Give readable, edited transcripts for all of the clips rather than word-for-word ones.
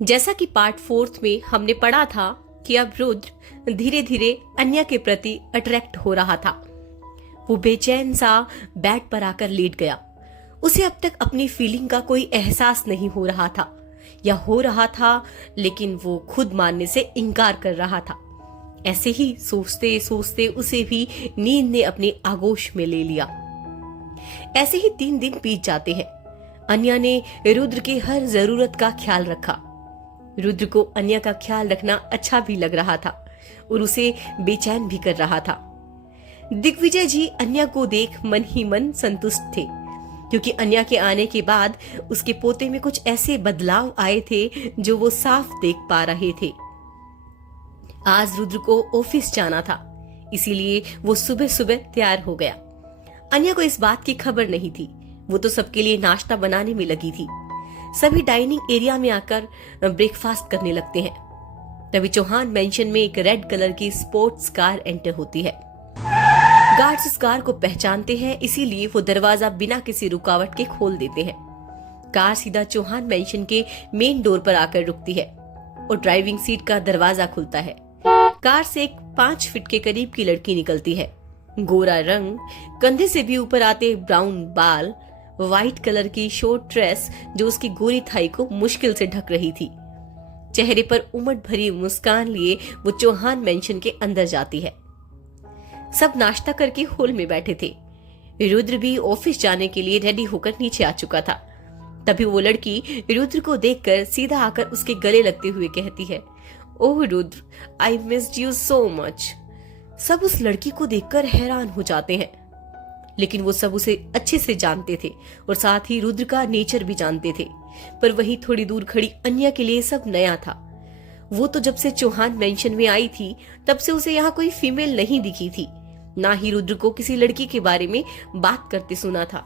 जैसा कि पार्ट 4 में हमने पढ़ा था कि अब रुद्र धीरे धीरे अन्या के प्रति अट्रैक्ट हो रहा था। वो बेचैन सा बेड पर आकर लेट गया। उसे अब तक अपनी फीलिंग का कोई एहसास नहीं हो रहा था, या हो रहा था लेकिन वो खुद मानने से इनकार कर रहा था। ऐसे ही सोचते सोचते उसे भी नींद ने अपने आगोश में ले लिया। ऐसे ही 3 दिन बीत जाते हैं। अन्या ने रुद्र की हर जरूरत का ख्याल रखा। रुद्र को अन्या का ख्याल रखना अच्छा भी लग रहा था और उसे बेचैन भी कर रहा था। दिग्विजय जी अन्या को देख मन ही मन संतुष्ट थे, क्योंकि अन्या के आने के बाद उसके पोते में कुछ ऐसे बदलाव आए थे जो वो साफ देख पा रहे थे। आज रुद्र को ऑफिस जाना था, इसीलिए वो सुबह सुबह तैयार हो गया। अन्या को इस बात की खबर नहीं थी। वो तो सबके लिए नाश्ता बनाने में लगी थी। सभी डाइनिंग एरिया में आकर ब्रेकफास्ट करने लगते हैं। तभी चौहान मेंशन में एक रेड कलर की स्पोर्ट्स कार एंटर होती है। गार्ड्स उस कार को पहचानते हैं, इसीलिए वो दरवाजा बिना किसी रुकावट के खोल देते हैं। कार सीधा चौहान मेंशन के मेन डोर पर आकर रुकती है और ड्राइविंग सीट का दरवाजा खुलता है। कार से एक 5 फीट के करीब की लड़की निकलती है। गोरा रंग, कंधे से भी ऊपर आते ब्राउन बाल, व्हाइट कलर की शॉर्ट ड्रेस जो उसकी गोरी थाई को मुश्किल से ढक रही थी। चेहरे पर उमट भरी मुस्कान लिए वो चौहान मेंशन के अंदर जाती है। सब नाश्ता करके हॉल में बैठे थे। रुद्र भी ऑफिस जाने के लिए रेडी होकर नीचे आ चुका था। तभी वो लड़की रुद्र को देखकर सीधा आकर उसके गले लगते हुए कहती है, oh Rudra, I missed you so much. सब उस लड़की को देखकर हैरान हो जाते हैं, लेकिन वो सब उसे अच्छे से जानते थे और साथ ही रुद्र का नेचर भी जानते थे। पर वहीं थोड़ी दूर खड़ी अन्या के लिए सब नया था। वो तो जब से चौहान मेंशन में आई थी तब से उसे यहाँ कोई फीमेल नहीं दिखी थी, ना ही रुद्र को किसी लड़की के बारे में बात करते सुना था।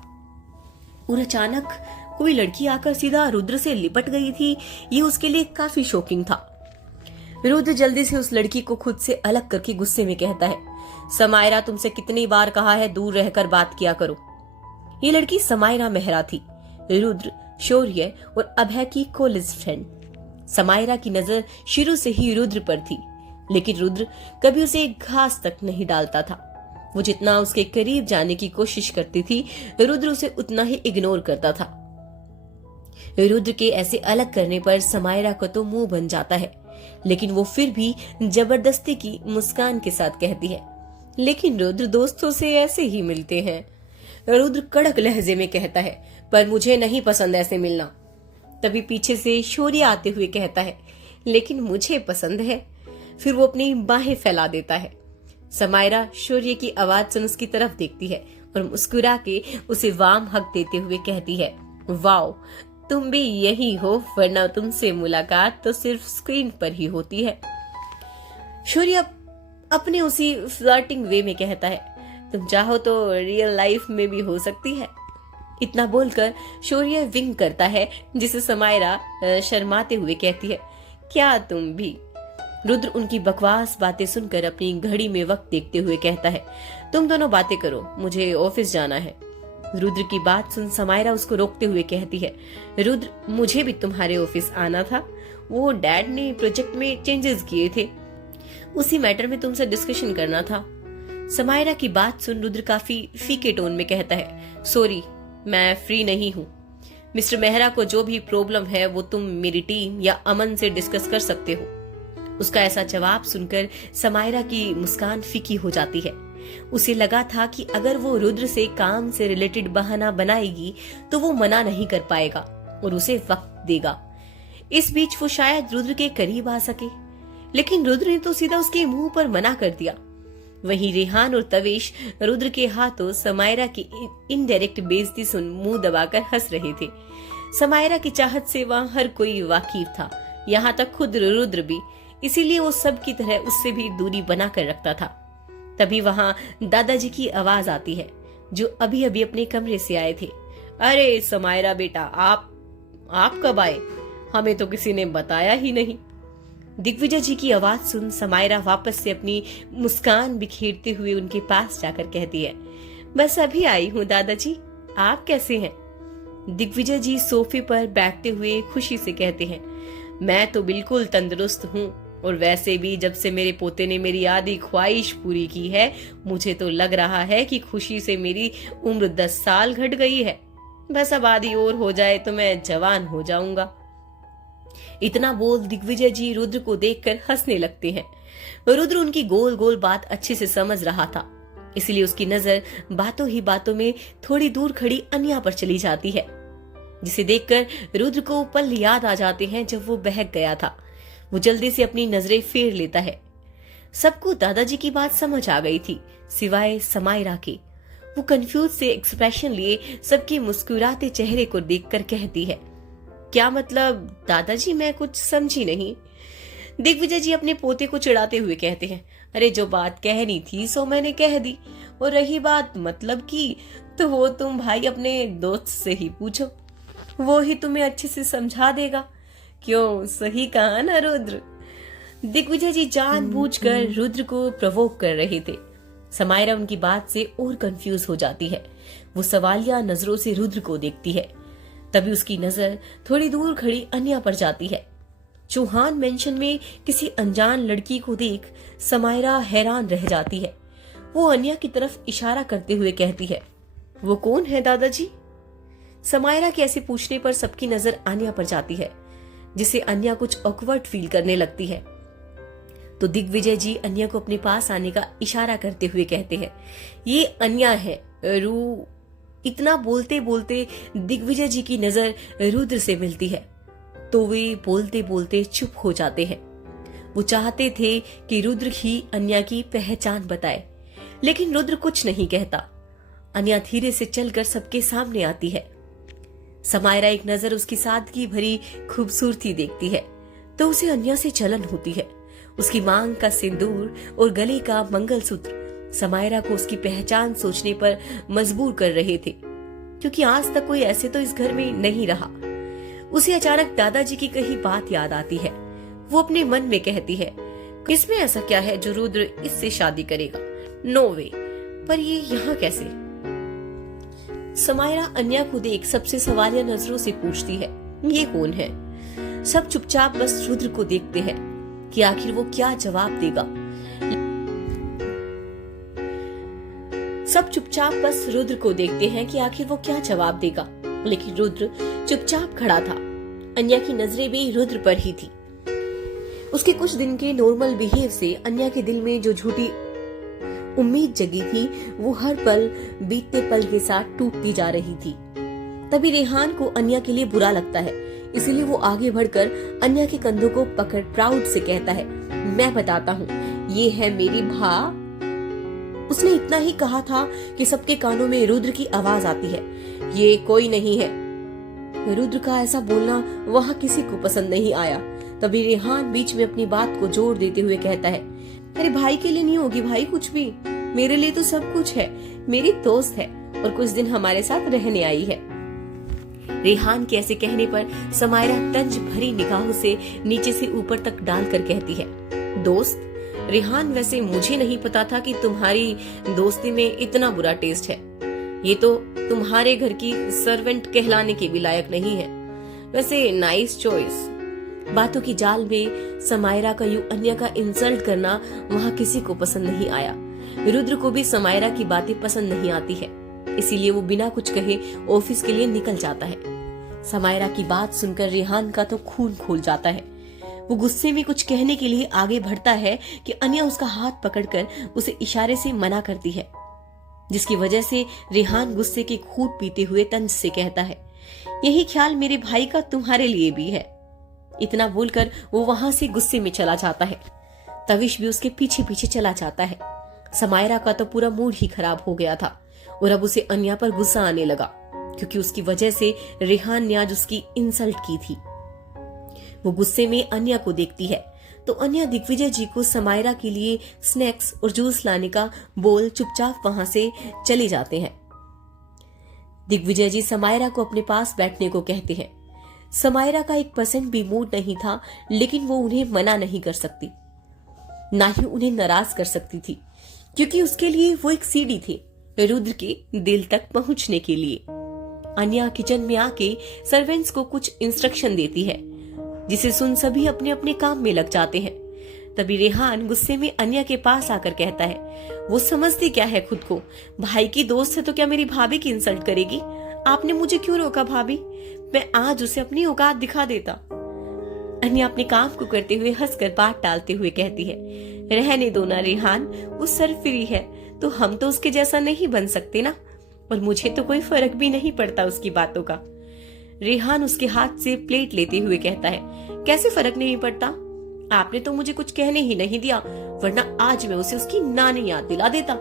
और अचानक कोई लड़की आकर सीधा रुद्र से लिपट गई थी। ये उसके लिए काफी शॉकिंग था। रुद्र जल्दी से उस लड़की को खुद से अलग करके गुस्से में कहता है, समायरा, तुमसे कितनी बार कहा है दूर रहकर बात किया करो। ये लड़की समायरा मेहरा थी, रुद्र, शौर्य और अभय की कॉलेज फ्रेंड। समायरा की नजर शुरू से ही रुद्र पर थी, लेकिन रुद्र कभी उसे एक घास तक नहीं डालता था। वो जितना उसके करीब जाने की कोशिश करती थी, रुद्र उसे उतना ही इग्नोर करता था। रुद्र के ऐसे अलग करने पर समायरा को तो मुंह बन जाता है, लेकिन वो फिर भी जबरदस्ती की मुस्कान के साथ कहती है, लेकिन रुद्र, दोस्तों से ऐसे ही मिलते हैं। रुद्र कड़क लहजे में कहता है, पर मुझे नहीं पसंद ऐसे मिलना। तभी पीछे से शौर्य आते हुए कहता है, लेकिन मुझे पसंद है। फिर वो अपनी बाहें फैला देता है। समायरा शौर्य की आवाज सुन उसकी तरफ देखती है और मुस्कुरा के उसे वार्म हक देते हुए कहती है, वाओ, तुम भी यही हो, वरना तुमसे मुलाकात तो सिर्फ स्क्रीन पर ही होती है। शौर्य अपने उसी फ्लर्टिंग वे में कहता है, तुम चाहो तो रियल लाइफ में भी हो सकती है। इतना बोलकर शौर्य विंग करता है, जिसे समायरा शर्माते हुए कहती है, क्या तुम भी। रुद्र उनकी बकवास बातें सुनकर अपनी घड़ी में वक्त देखते हुए कहता है, तुम दोनों बातें करो, मुझे ऑफिस जाना है। रुद्र की बात सुन समायरा उसको रोकते हुए कहती है, रुद्र, मुझे भी तुम्हारे ऑफिस आना था। वो डैड ने प्रोजेक्ट में चेंजेस किए थे, उसी मैटर में तुमसे डिस्कशन करना था। समायरा की बात सुन रुद्र काफी फीके टोन में कहता है, सॉरी, मैं फ्री नहीं हूँ। मिस्टर मेहरा को जो भी प्रॉब्लम है वो तुम मेरी टीम या अमन से डिस्कस कर सकते हो। उसका ऐसा जवाब सुनकर समायरा की मुस्कान फीकी हो जाती है। उसे लगा था कि अगर वो रुद्र से काम से रिलेटेड बहाना बनाएगी तो वो मना नहीं कर पाएगा और उसे वक्त देगा। इस बीच वो शायद रुद्र के करीब आ सके, लेकिन रुद्र ने तो सीधा उसके मुंह पर मना कर दिया। वहीं रेहान और तवेश रुद्र के हाथों समायरा की इनडायरेक्ट बेइज्जती सुन मुंह दबाकर हंस रहे थे। समायरा की चाहत से वहां हर कोई वाकिफ था, यहाँ तक खुद रुद्र भी, इसीलिए वो सब की तरह उससे भी दूरी बना कर रखता था। तभी वहां दादाजी की आवाज आती है, जो अभी अभी अपने कमरे से आए थे। अरे समायरा बेटा, आप कब आए? हमें तो किसी ने बताया ही नहीं। दिग्विजय जी की आवाज सुन समायरा वापस से अपनी मुस्कान बिखेरते हुए उनके पास जाकर कहती है, बस अभी आई हूँ दादाजी, आप कैसे हैं? दिग्विजय जी सोफे पर बैठते हुए खुशी से कहते हैं, मैं तो बिल्कुल तंदुरुस्त हूँ, और वैसे भी जब से मेरे पोते ने मेरी आधी ख्वाहिश पूरी की है, मुझे तो लग रहा है कि खुशी से मेरी उम्र 10 साल घट गई है। बस अब आधी और हो जाए तो मैं जवान हो जाऊंगा। इतना बोल दिग्विजय जी रुद्र को देखकर हंसने लगते हैं। रुद्र उनकी गोल गोल बात अच्छे से समझ रहा था, इसलिए उसकी नजर बातों ही बातों में थोड़ी दूर खड़ी अन्या पर चली जाती है, जिसे देखकर रुद्र को पल याद आ जाते हैं जब वो बहक गया था। वो जल्दी से अपनी नजरें फेर लेता है। सबको दादाजी की बात समझ आ गई थी, सिवाय समायरा के। वो कंफ्यूज से एक्सप्रेशन लिए सबके मुस्कुराते चेहरे को देखकर कहती है, क्या मतलब दादाजी, मैं कुछ समझी नहीं। दिग्विजय जी अपने पोते को चिढ़ाते हुए कहते हैं, अरे जो बात कहनी थी सो मैंने कह दी, और रही बात मतलब की, तो वो तुम भाई अपने दोस्त से ही पूछो, वो ही तुम्हें अच्छे से समझा देगा। क्यों, सही कहा ना रुद्र? दिग्विजय जी जानबूझकर रुद्र को प्रवोक कर रहे थे। समायरा उनकी बात से और कंफ्यूज हो जाती है। वो सवालिया नजरों से रुद्र को देखती है। तभी उसकी नजर थोड़ी दूर खड़ी अन्या पर जाती है। चौहान मेंशन में किसी अनजान लड़की को देख समायरा हैरान रह जाती है। वो अन्या की तरफ इशारा करते हुए कहती है, वो कौन है दादाजी? समायरा के ऐसे पूछने पर सबकी नजर अन्या पर जाती है, जिसे अन्या कुछ ऑकवर्ड फील करने लगती है। तो दिग्विजय जी अन्या को अपने पास आने का इशारा करते हुए कहते हैं, ये अन्या है रू। इतना बोलते बोलते दिग्विजय जी की नजर रुद्र से मिलती है, तो वे बोलते बोलते चुप हो जाते हैं। वो चाहते थे कि रुद्र ही अन्या की पहचान बताए, लेकिन रुद्र कुछ नहीं कहता। अन्या धीरे से चलकर सबके सामने आती है। समायरा एक नजर उसकी सादगी भरी खूबसूरती देखती है, तो उसे अन्या से जलन होती है। उसकी मांग का सिंदूर और गले का मंगलसूत्र समायरा को उसकी पहचान सोचने पर मजबूर कर रहे थे, क्योंकि आज तक कोई ऐसे तो इस घर में नहीं रहा। उसे अचानक दादाजी की कही बात याद आती है। वो अपने मन में कहती है, इसमें ऐसा क्या है जो रुद्र इससे शादी करेगा? नो वे, पर ये यहाँ कैसे? समायरा अन्या को देख सबसे सवालिया नजरों से पूछती है, ये कौन है? सब चुपचाप बस रुद्र को देखते हैं कि आखिर वो क्या जवाब देगा। सब चुपचाप बस रुद्र को देखते हैं कि आखिर वो क्या जवाब देगा, लेकिन रुद्र चुपचाप खड़ा था। अन्या की नजरें भी रुद्र पर ही थी। उसके कुछ दिन के नॉर्मल बिहेव से अन्या के दिल में जो झूठी उम्मीद जगी थी, वो हर पल बीतते पल के साथ टूटती जा रही थी। तभी रेहान को अन्या के लिए बुरा लगता है, इसलिए वो आगे बढ़कर अन्या के कंधों को पकड़ प्राउड से कहता है, मैं बताता हूँ, ये है मेरी भा। उसने इतना ही कहा था कि सबके कानों में रुद्र की आवाज आती है, ये कोई नहीं है। रुद्र का ऐसा बोलना वहाँ किसी को पसंद नहीं आया। तभी रेहान बीच में अपनी बात को जोर देते हुए कहता है, अरे भाई के लिए नहीं होगी भाई कुछ भी, मेरे लिए तो सब कुछ है। मेरी दोस्त है और कुछ दिन हमारे साथ रहने आई है। रेहान के ऐसे कहने पर समायरा तंज भरी निगाहों से नीचे से ऊपर तक डालकर कहती है, दोस्त? रेहान, वैसे मुझे नहीं पता था कि तुम्हारी दोस्ती में इतना बुरा टेस्ट है। ये तो तुम्हारे घर की सर्वेंट कहलाने के भी लायक नहीं है। वैसे नाइस चॉइस। बातों की जाल में समायरा का यूं अन्या का इंसल्ट करना वहाँ किसी को पसंद नहीं आया। रुद्र को भी समायरा की बातें पसंद नहीं आती है, इसीलिए वो बिना कुछ कहे ऑफिस के लिए निकल जाता है। समायरा की बात सुनकर रेहान का तो खून खोल जाता है। वो गुस्से में कुछ कहने के लिए आगे बढ़ता है कि अन्या उसका हाथ पकड़कर उसे इशारे से मना करती है, जिसकी वजह से रेहान गुस्से की खूंट पीते हुए तंज से कहता है, यही ख्याल मेरे भाई का तुम्हारे लिए भी है। इतना बोलकर वो वहां से गुस्से में चला जाता है। तविश भी उसके पीछे पीछे चला जाता है। समायरा का तो पूरा मूड ही खराब हो गया था और अब उसे अन्या पर गुस्सा आने लगा, क्योंकि उसकी वजह से रेहान ने आज उसकी इंसल्ट की थी। वो गुस्से में अन्या को देखती है तो अन्या दिग्विजय जी को समायरा के लिए स्नैक्स और जूस लाने का बोल चुपचाप वहां से चले जाते हैं। दिग्विजय जी समायरा को अपने पास बैठने को कहते हैं। समायरा का 1% भी मूड नहीं था, लेकिन वो उन्हें मना नहीं कर सकती, ना ही उन्हें नाराज कर सकती थी, क्योंकि उसके लिए वो एक सीढ़ी थी रुद्र के दिल तक पहुंचने के लिए। अन्या किचन में आके सर्वेंट्स को कुछ इंस्ट्रक्शन देती है। जिसे सुन सभी अपने अपने काम में लग जाते हैं। तभी रेहान गुस्से में अन्या के पास आकर कहता है, वो समझती क्या है खुद को, भाई की दोस्त है तो क्या मेरी भाभी की इंसल्ट करेगी? आपने मुझे क्यों रोका भाभी? मैं आज उसे अपनी औकात दिखा देता। अन्या अपने काम को करते हुए हंसकर बात टालते हुए कहती है, रहने दो ना रेहान, वो सरफिरी है तो हम तो उसके जैसा नहीं बन सकते ना, और मुझे तो कोई फर्क भी नहीं पड़ता उसकी बातों का। रेहान उसके हाथ से प्लेट लेते हुए कहता है, कैसे फर्क नहीं पड़ता? आपने तो मुझे कुछ कहने ही नहीं दिया, वरना आज मैं उसे उसकी नानी याद दिला देता।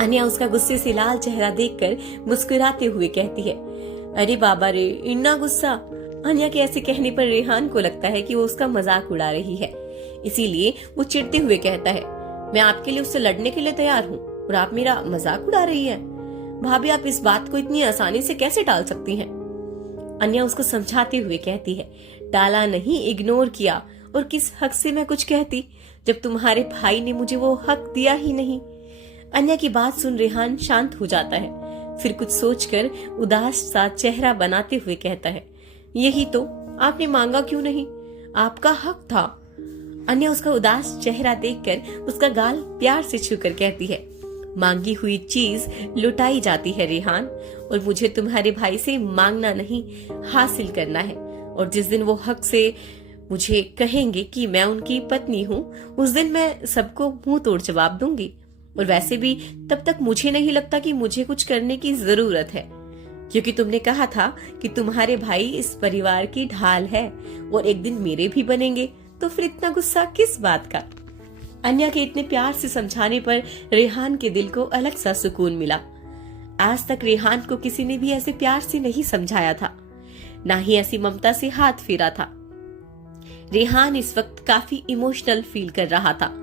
अन्या उसका गुस्से से लाल चेहरा देखकर मुस्कुराते हुए कहती है, अरे बाबा रे, इतना गुस्सा? अन्या के ऐसे कहने पर रेहान को लगता है कि वो उसका मजाक उड़ा रही है, इसीलिए वो चिढ़ते हुए कहता है, मैं आपके लिए उससे लड़ने के लिए तैयार हूँ और आप मेरा मजाक उड़ा रही है। भाभी, आप इस बात को इतनी आसानी से कैसे टाल सकती हैं? अन्या उसको समझाते हुए कहती है, टाला नहीं, इग्नोर किया, और किस हक से मैं कुछ कहती जब तुम्हारे भाई ने मुझे वो हक दिया ही नहीं। अन्या की बात सुन रेहान शांत हो जाता है, फिर कुछ सोचकर उदास सा चेहरा बनाते हुए कहता है, यही तो, आपने मांगा क्यों नहीं? आपका हक था। अन्या उसका उदास चेहरा देखकर उसका गाल प्यार से छूकर कहती है, मांगी हुई चीज लुटाई जाती है रेहान, और मुझे तुम्हारे भाई से मांगना नहीं, हासिल करना है। और जिस दिन वो हक से मुझे कहेंगे कि मैं उनकी पत्नी हूँ, उस दिन मैं सबको मुंह तोड़ जवाब दूंगी। और वैसे भी तब तक मुझे नहीं लगता कि मुझे कुछ करने की जरूरत है, क्योंकि तुमने कहा था कि तुम्हारे भाई इस परिवार की ढाल है और एक दिन मेरे भी बनेंगे, तो फिर इतना गुस्सा किस बात का? अन्या के इतने प्यार से समझाने पर रेहान के दिल को अलग सा सुकून मिला। आज तक रेहान को किसी ने भी ऐसे प्यार से नहीं समझाया था, ना ही ऐसी ममता से हाथ फेरा था। रेहान इस वक्त काफी इमोशनल फील कर रहा था।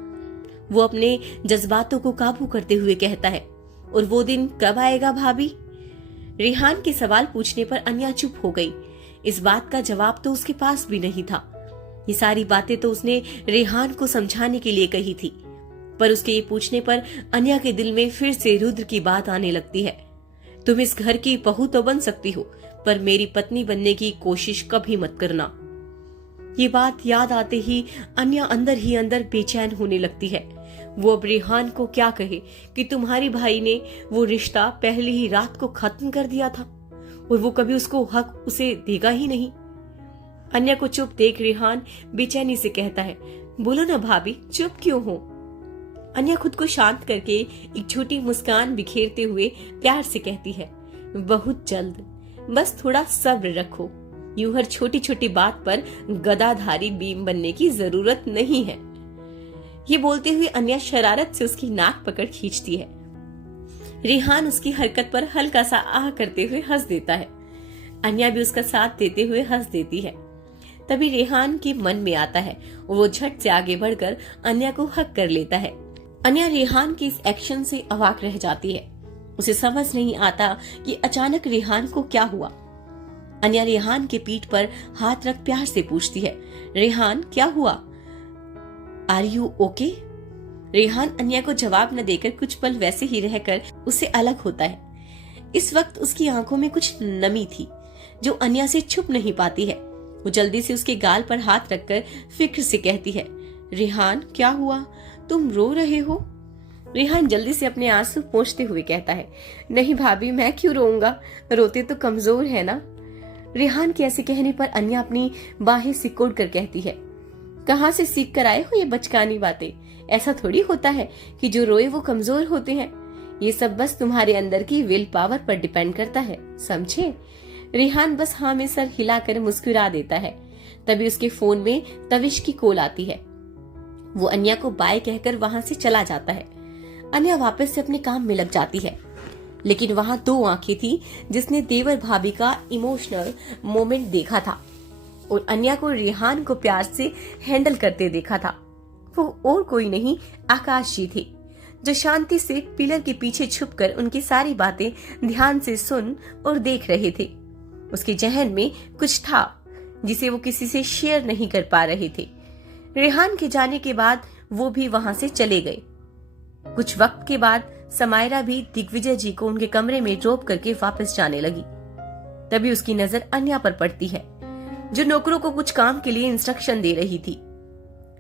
वो अपने जज्बातों को काबू करते हुए कहता है, और वो दिन कब आएगा भाभी? रेहान के सवाल पूछने पर अन्या चुप हो गई। इस बात का जवाब तो उसके पास भी नहीं था। ये सारी बातें तो उसने रेहान को समझाने के लिए कही थी, पर उसके ये पूछने पर अन्या के दिल में फिर से रुद्र की बात आने लगती है। तुम इस घर की बहू तो बन सकती हो, पर मेरी पत्नी बनने की कोशिश कभी मत करना। ये बात याद आते ही अन्या अंदर ही अंदर बेचैन होने लगती है। वो अब रेहान को क्या कहे कि तुम्हारी भाई ने वो रिश्ता पहले ही रात को खत्म कर दिया था और वो कभी उसको हक उसे देगा ही नहीं। अन्या को चुप देख रेहान बेचैनी से कहता है, बोलो ना भाभी, चुप क्यों हो? अन्या खुद को शांत करके एक छोटी मुस्कान बिखेरते हुए प्यार से कहती है, बहुत जल्द, बस थोड़ा सब्र रखो। यूं हर छोटी छोटी बात पर गदाधारी बीम बनने की जरूरत नहीं है। ये बोलते हुए अन्या शरारत से उसकी नाक पकड़ खींचती है। रेहान उसकी हरकत पर हल्का सा आह करते हुए हंस देता है। अन्या भी उसका साथ देते हुए हंस देती है। तभी रेहान के मन में आता है और वो झट से आगे बढ़कर अन्या को हक कर लेता है। अन्या रेहान के इस एक्शन से अवाक रह जाती है। उसे समझ नहीं आता कि अचानक रेहान को क्या हुआ। अन्या रेहान के पीठ पर हाथ रख प्यार से पूछती है, रेहान क्या हुआ? Are you okay? Rehan Anya को जवाब न देकर कुछ पल वैसे ही रहकर उससे अलग होता है। इस वक्त उसकी आंखों में कुछ नमी थी जो अन्या से छुप नहीं पाती है। वो जल्दी से उसके गाल पर हाथ रखकर फिक्र से कहती है, रेहान क्या हुआ? तुम रो रहे हो? रेहान जल्दी से अपने आंसू पोंछते हुए कहता है, नहीं भाभी, मैं क्यों रोऊंगा, रोते तो कमजोर है ना। रेहान के ऐसे कहने पर अन्या अपनी बाहें सिकोड़ कर कहती है, कहाँ से सीख कर आए हो ये बचकानी बातें? ऐसा थोड़ी होता है कि जो रोए वो कमजोर होते हैं। ये सब बस तुम्हारे अंदर की विल पावर पर डिपेंड करता है, समझे? रेहान बस हाँ में सर हिलाकर मुस्कुरा देता है। तभी उसके फोन में तविश की कॉल आती है। वो अन्या को बाय कहकर वहां से चला जाता है। अन्या वापस से अपने काम में लग जाती है, लेकिन वहां दो आंखें थी जिसने देवर भाभी का इमोशनल मोमेंट देखा था और अन्या को रेहान को प्यार से हैंडल करते देखा था। वो और कोई नहीं, आकाश जी थे, जो शांति से पिलर के पीछे छुपकर उनकी सारी बातें ध्यान से सुन और देख रहे थे। उसके जहन में कुछ था जिसे वो किसी से शेयर नहीं कर पा रहे थे। रेहान के जाने के बाद वो भी वहां से चले गए। कुछ वक्त के बाद समायरा भी दिग्विजय जी को उनके कमरे में ड्रॉप करके वापस जाने लगी। तभी उसकी नजर अन्या पर पड़ती है। जो नौकरों को कुछ काम के लिए इंस्ट्रक्शन दे रही थी।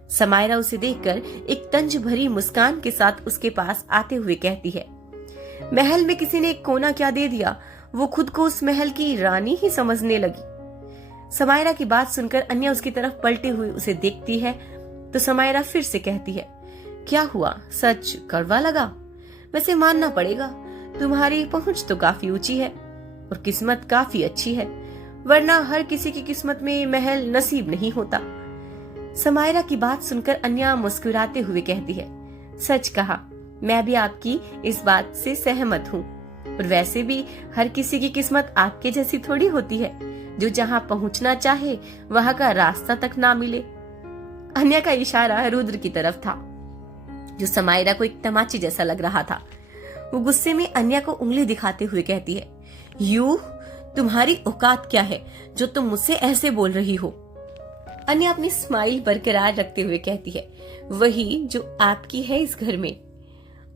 समायरा उसे देखकर एक तंज भरी मुस्कान के साथ उसके पास आते हुए कहती है, महल में किसी ने एक कोना क्या दे दिया, वो खुद को उस महल की रानी ही समझने लगी। समायरा की बात सुनकर अन्या उसकी तरफ पलटे हुए उसे देखती है तो समायरा फिर से कहती है, क्या हुआ, सच कड़वा लगा? वैसे मानना पड़ेगा, तुम्हारी पहुंच तो काफी ऊंची है और किस्मत काफी अच्छी है, वरना हर किसी की किस्मत में महल नसीब नहीं होता। समायरा की बात सुनकर अन्या मुस्कुराते हुए कहती है, सच कहा, मैं भी आपकी इस बात से सहमत हूँ। और वैसे भी हर किसी की किस्मत आपके जैसी थोड़ी होती है, जो जहाँ पहुँचना चाहे वहाँ का रास्ता तक ना मिले। अन्या का इशारा रुद्र की तरफ था, जो समायरा को एक तमाचे जैसा लग रहा था। वो गुस्से में अन्या को उंगली दिखाते हुए कहती है, यू, तुम्हारी औकात क्या है जो तुम मुझसे ऐसे बोल रही हो? अन्या अपनी स्माइल बरकरार रखते हुए कहती है, वही जो आपकी है इस घर में।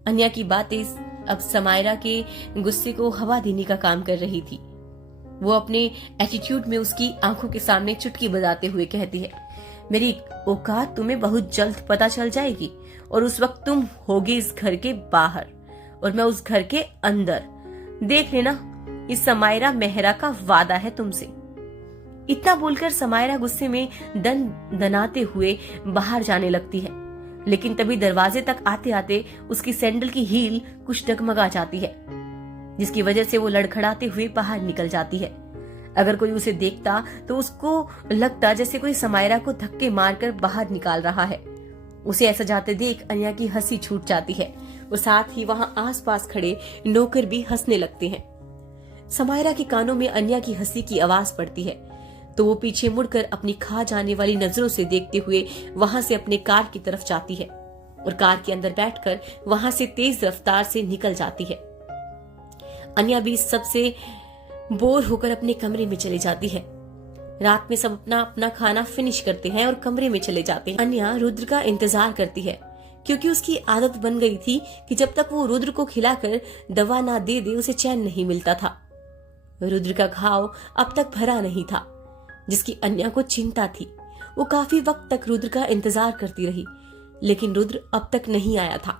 अन्या की बातें अब समायरा के गुस्से को हवा देने का काम कर रही थी। वो अपने एटीट्यूड में उसकी आंखों के सामने चुटकी बजाते हुए कहती है, मेरी औकात तुम्हें बहुत जल्द पता चल जाएगी और उस वक्त तुम होगे इस घर के बाहर और मैं उस घर के अंदर। देख लेना, इस समायरा मेहरा का वादा है तुमसे। इतना बोलकर समायरा गुस्से में दन दनाते हुए बाहर जाने लगती है, लेकिन तभी दरवाजे तक आते आते उसकी सैंडल की हील कुछ डगमगा जाती है, जिसकी वजह से वो लड़खड़ाते हुए बाहर निकल जाती है। अगर कोई उसे देखता तो उसको लगता जैसे कोई समायरा को धक्के मारकर बाहर निकाल रहा है। उसे ऐसा जाते देख अन्या की हंसी छूट जाती है और साथ ही वहां आसपास खड़े नौकर भी हंसने लगते हैं। समायरा के कानों में अन्या की हंसी की आवाज पड़ती है तो वो पीछे मुड़कर अपनी खा जाने वाली नजरों से देखते हुए वहां से अपने कार की तरफ जाती है और कार के अंदर बैठकर वहां से तेज रफ्तार से निकल जाती है। अन्या भी सबसे बोर होकर अपने कमरे में चली जाती है। रात में सब अपना अपना खाना फिनिश करते हैं और कमरे में चले जाते हैं। अन्या रुद्र का इंतजार करती है, क्योंकि उसकी आदत बन गई थी कि जब तक वो रुद्र को खिलाकर दवा ना दे दे उसे चैन नहीं मिलता था। रुद्र का घाव अब तक भरा नहीं था, जिसकी अन्या को चिंता थी। वो काफी वक्त तक रुद्र का इंतजार करती रही, लेकिन रुद्र अब तक नहीं आया था।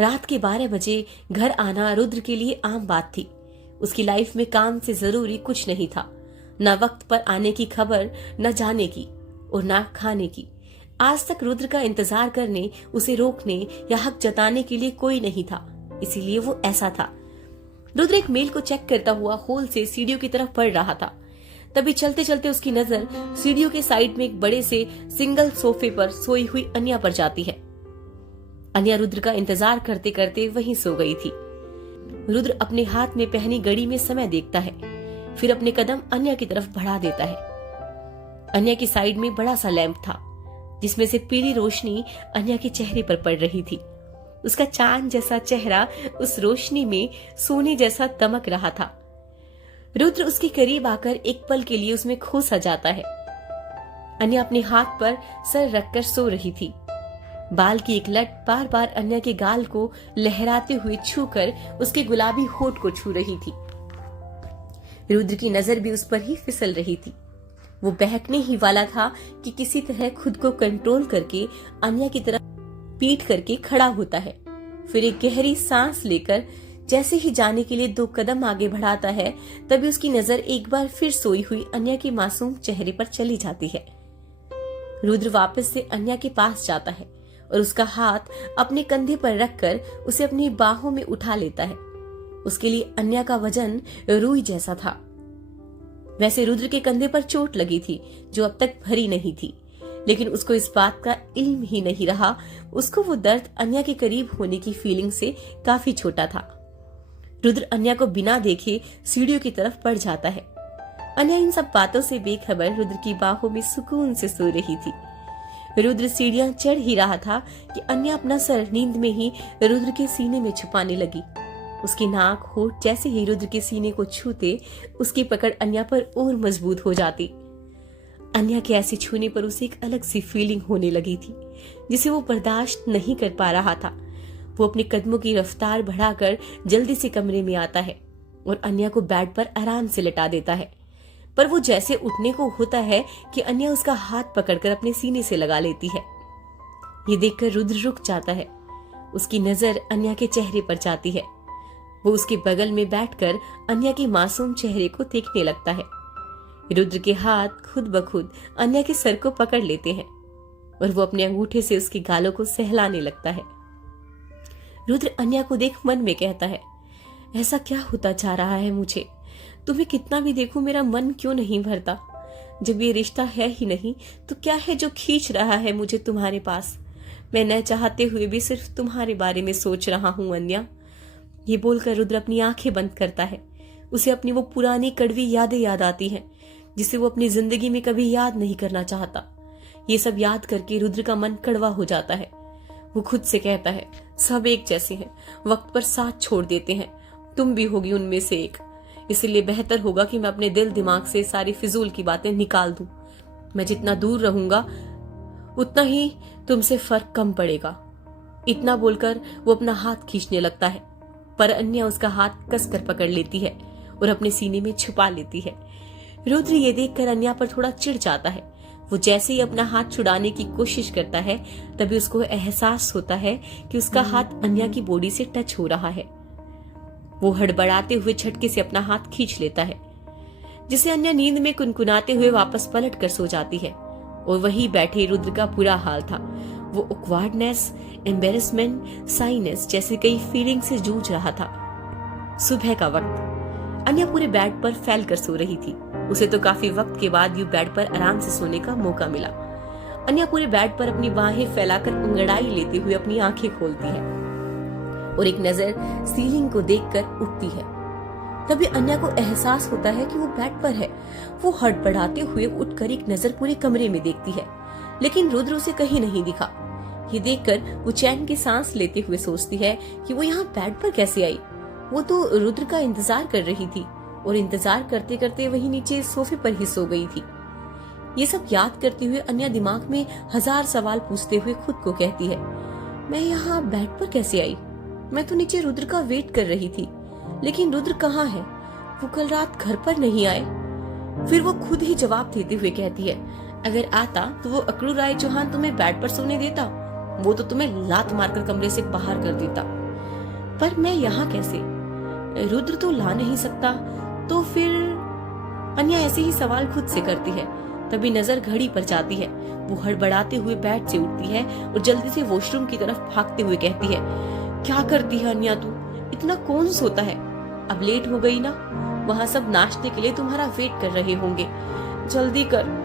रात के 12 बजे घर आना रुद्र के लिए आम बात थी। उसकी लाइफ में काम से जरूरी कुछ नहीं था, न वक्त पर आने की खबर, न जाने की और न खाने की। आज तक रुद्र का इंतजार करने, उसे रोकने या हक जताने के लिए कोई नहीं था, इसीलिए वो ऐसा था। रुद्र एक मेल को चेक करता हुआ हॉल से सीढ़ियों की तरफ बढ़ रहा था। तभी चलते चलते उसकी नजर सीढ़ियों के साइड में एक बड़े से सिंगल सोफे पर सोई हुई अन्या पर जाती है। अन्या रुद्र का इंतजार करते करते वहीं सो गई थी। रुद्र अपने हाथ में पहनी घड़ी में समय देखता है, फिर अपने कदम अन्या की तरफ बढ़ा देता है। अन्या की साइड में बड़ा सा लैंप था, जिसमें से पीली रोशनी अन्या के चेहरे पर पड़ रही थी। उसका चांद जैसा चेहरा उस रोशनी में सोने जैसा दमक रहा था। रुद्र उसके करीब आकर एक पल के लिए उसमें खो सा जाता है। अन्या अपने हाथ पर सर रखकर सो रही थी। बाल की एक लट बार बार अन्या के गाल को लहराते हुए छूकर उसके गुलाबी होठ को छू रही थी। रुद्र की नजर भी उस पर ही फिसल रही थी। वो बहकने ही वाला था कि किसी तरह खुद को कंट्रोल करके अन्या की तरफ पीठ करके खड़ा होता है। फिर एक गहरी सांस लेकर जैसे ही जाने के लिए 2 कदम आगे बढ़ाता है, तभी उसकी नजर एक बार फिर सोई हुई अन्या के मासूम चेहरे पर चली जाती है। रुद्र वापस से अन्या के पास जाता है और उसका हाथ अपने कंधे पर रखकर उसे अपनी बाहों में उठा लेता है। उसके लिए अन्या का वजन रुई जैसा था। वैसे रुद्र के कंधे पर चोट लगी थी जो अब तक भरी नहीं थी, लेकिन उसको इस बात का इल्म ही नहीं रहा। उसको वो दर्द अन्या के करीब होने की फीलिंग से काफी छोटा था। रुद्र अन्या को बिना देखे सीढ़ियों की तरफ बढ़ जाता है। अन्या इन सब बातों से बेखबर रुद्र की बाहों में सुकून से सो रही थी। रुद्र सीढ़ियां चढ़ ही रहा था कि अन्या अपना सर नींद में ही रुद्र के सीने में छुपाने लगी। उसकी नाक होठ जैसे ही रुद्र के सीने को छूते, उसकी पकड़ अन्या पर और मजबूत हो जाती। अन्या के ऐसे छूने पर उसे एक अलग सी फीलिंग होने लगी थी, जिसे वो बर्दाश्त नहीं कर पा रहा था। वो अपने कदमों की रफ्तार बढ़ाकर जल्दी से कमरे में आता है और अन्या को बेड पर आराम से लेटा देता है। पर वो जैसे उठने को होता है कि अन्या उसका हाथ पकड़कर अपने सीने से लगा लेती है। ये देखकर रुद्र रुक जाता है। उसकी नजर अन्या के चेहरे पर जाती है। वो उसके बगल में बैठकर अन्या के मासूम चेहरे को देखने लगता है। रुद्र के हाथ खुद ब खुद अन्या के सर को पकड़ लेते हैं और वो अपने अंगूठे से उसके गालों को सहलाने लगता है। रुद्र अन्या को देख मन में कहता है, ऐसा क्या होता जा रहा है मुझे? तुम्हें कितना भी देखूं मेरा मन क्यों नहीं भरता? जब ये रिश्ता है ही नहीं तो क्या है जो खींच रहा है मुझे तुम्हारे पास? मैं न चाहते हुए भी सिर्फ तुम्हारे बारे में सोच रहा हूं अन्या। ये बोलकर रुद्र अपनी आंखें बंद करता है। उसे अपनी वो पुरानी कड़वी यादें याद आती हैं जिसे वो अपनी जिंदगी में कभी याद नहीं करना चाहता। ये सब याद करके रुद्र का मन कड़वा हो जाता है। वो खुद से कहता है, सब एक जैसे हैं, वक्त पर साथ छोड़ देते हैं, तुम भी होगी उनमें से एक। इसलिए बेहतर होगा कि मैं अपने दिल दिमाग से सारी फिजूल की बातें निकाल दूं। मैं जितना दूर रहूंगा उतना ही तुमसे फर्क कम पड़ेगा। इतना बोलकर वो अपना हाथ खींचने लगता है, पर अन्या उसका हाथ कसकर पकड़ लेती है और अपने सीने में छुपा लेती है। रुद्र ये देखकर अन्या पर थोड़ा चिढ़ जाता है। वो जैसे ही अपना हाथ छुड़ाने की कोशिश करता है तभी उसको एहसास होता है कि उसका हाथ अन्या की बॉडी से टच हो रहा है। वो हड़बड़ाते हुए झटके से अपना हाथ खींच लेता है, जिसे अन्या नींद में कुनकुनाते हुए वापस पलट कर सो जाती है। और वहीं बैठे रुद्र का बुरा हाल था। वो ऑकवर्डनेस, एम्बेरसमेंट, साइनेस जैसी कई फीलिंग से जूझ रहा था। सुबह का वक्त। अन्या पूरे बेड पर फैल कर सो रही थी। उसे तो काफी वक्त के बाद यूं बेड पर आराम से सोने का मौका मिला। अन्या पूरे बेड पर अपनी बाहें फैलाकर अंगड़ाई लेते हुए अपनी आंखें खोलती है और एक नजर सीलिंग को देखकर उठती है। तभी अन्या को एहसास होता है कि वो बेड पर है। वो हड़बड़ाते हुए उठकर एक नजर पूरे कमरे में देखती है, लेकिन रुद्र उसे कहीं नहीं दिखा। ये देखकर वो चैन की सांस लेते हुए सोचती है कि वो यहाँ बेड पर कैसे आई। वो तो रुद्र का इंतजार कर रही थी और इंतजार करते करते वहीं नीचे सोफे पर ही सो गई थी। ये सब याद करते हुए अन्या दिमाग में हजार सवाल पूछते हुए खुद को कहती है, मैं यहाँ बेड पर कैसे आई? मैं तो नीचे रुद्र का वेट कर रही थी, लेकिन रुद्र कहाँ है? वो कल रात घर पर नहीं आए। फिर वो खुद ही जवाब देते हुए कहती है, अगर आता तो वो अकड़ू राय चौहान तुम्हें बेड पर सोने देता? वो तो तुम्हें लात मारकर कमरे से बाहर कर देता। पर मैं यहाँ कैसे? रुद्र तो ला नहीं सकता, तो फिर? अन्या ऐसे ही सवाल खुद से करती है। तभी नजर घड़ी पर जाती है। वो हड़बड़ाते हुए बेड से उठती है और जल्दी से वॉशरूम की तरफ भागते हुए कहती है, क्या करती है अन्या तू? इतना कौन सोता है? अब लेट हो गई ना, वहाँ सब नाश्ते के लिए तुम्हारा वेट कर रहे होंगे, जल्दी कर।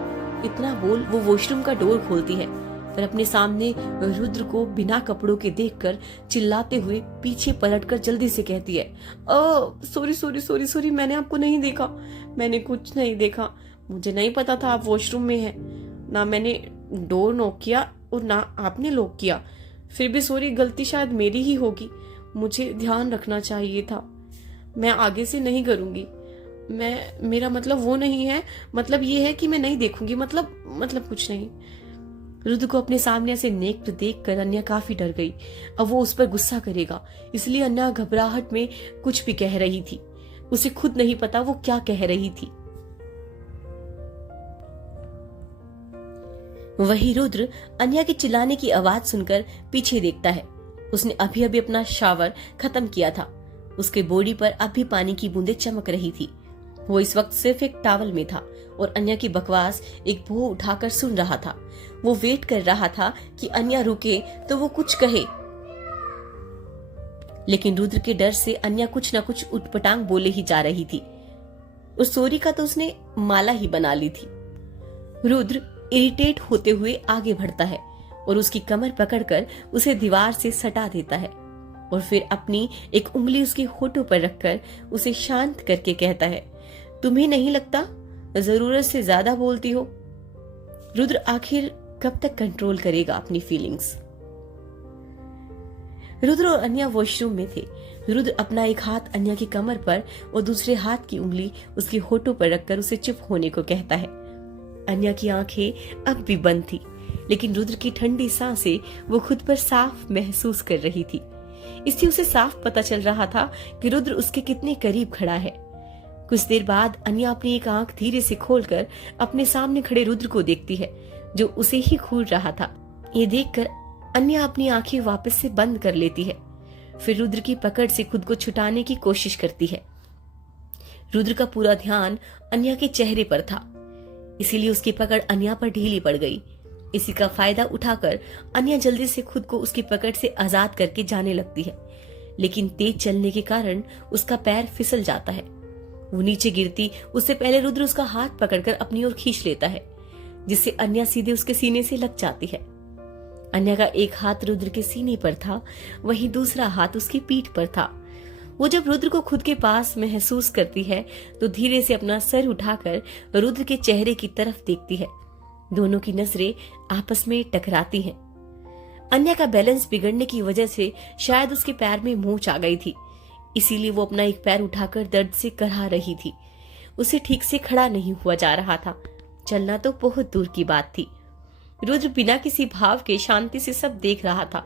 इतना बोल वो वॉशरूम का डोर खोलती है, पर अपने सामने रुद्र को बिना कपड़ों के देखकर चिल्लाते हुए पीछे पलटकर जल्दी से कहती है, सॉरी सॉरी सॉरी सॉरी, मैंने आपको नहीं देखा, मैंने कुछ नहीं देखा, मुझे नहीं पता था आप वॉशरूम में हैं। ना मैंने डोर नॉक किया और ना आपने लॉक किया। फिर भी सॉरी, गलती शायद मेरी ही होगी, मुझे ध्यान रखना चाहिए था। मैं आगे से नहीं करूंगी। मेरा मतलब वो नहीं है, मतलब ये है कि मैं नहीं देखूंगी, मतलब कुछ नहीं। रुद्र को अपने सामने से नेक्ड देखकर अन्या काफी डर गई। अब वो उस पर गुस्सा करेगा, इसलिए अन्या घबराहट में कुछ भी कह रही थी। उसे खुद नहीं पता वो क्या कह रही थी। वही रुद्र अन्या के चिल्लाने की आवाज सुनकर पीछे देखता है। उसने अभी अभी अपना शावर खत्म किया था। उसके बॉडी पर अभी पानी की बूंदें चमक रही थी। वो इस वक्त सिर्फ एक टॉवल में था और अन्या की बकवास एक भौ उठाकर सुन रहा था। वो वेट कर रहा था कि अन्या रुके तो वो कुछ कहे, लेकिन रुद्र के डर से अन्या कुछ न कुछ उटपटांग बोले ही जा रही थी। उस सॉरी का तो उसने माला ही बना ली थी। रुद्र इरिटेट होते हुए आगे बढ़ता है और उसकी कमर पकड़कर उसे दीवार से सटा देता है और फिर अपनी एक उंगली उसके होठों पर रखकर उसे शांत करके कहता है, तुम्हें नहीं लगता जरूरत से ज्यादा बोलती हो? रुद्र आखिर कब तक कंट्रोल करेगा अपनी फीलिंग्स? रुद्र और अन्या वॉशरूम में थे। रुद्र अपना एक हाथ अन्या की कमर पर और दूसरे हाथ की उंगली उसके होठों पर रखकर उसे चुप होने को कहता है। अन्या की आंखें अब भी बंद थी, लेकिन रुद्र की ठंडी सांसें वो खुद पर साफ महसूस कर रही थी। इससे उसे साफ पता चल रहा था कि रुद्र उसके कितने करीब खड़ा है। कुछ देर बाद अन्या अपनी एक आंख धीरे से खोलकर अपने सामने खड़े रुद्र को देखती है, जो उसे ही घूर रहा था। ये देखकर अन्या अपनी आंखें वापस से बंद कर लेती है, फिर रुद्र की पकड़ से खुद को छुटाने की कोशिश करती है। रुद्र का पूरा ध्यान अन्या के चेहरे पर था, इसीलिए उसकी पकड़ अन्या पर ढीली पड़ गई। इसी का फायदा उठाकर अन्या जल्दी से खुद को उसकी पकड़ से आजाद करके जाने लगती है, लेकिन तेज चलने के कारण उसका पैर फिसल जाता है। वो नीचे गिरती उससे पहले रुद्र उसका हाथ पकड़कर अपनी ओर खींच लेता है, जिससे अन्या सीधे उसके सीने से लग जाती है। अन्या का एक हाथ रुद्र के सीने पर था, वहीं दूसरा हाथ उसकी पीठ पर था। वो जब रुद्र को खुद के पास महसूस करती है तो धीरे से अपना सर उठाकर रुद्र के चेहरे की तरफ देखती है। दोनों की नजरें आपस में टकराती हैं। अन्या का बैलेंस बिगड़ने की वजह से शायद उसके पैर में मोच आ गई थी, इसीलिए वो अपना एक पैर उठाकर दर्द से करहा रही थी। उसे ठीक से खड़ा नहीं हुआ जा रहा था, चलना तो बहुत दूर की बात थी। रुद्र बिना किसी भाव के शांति से सब देख रहा था,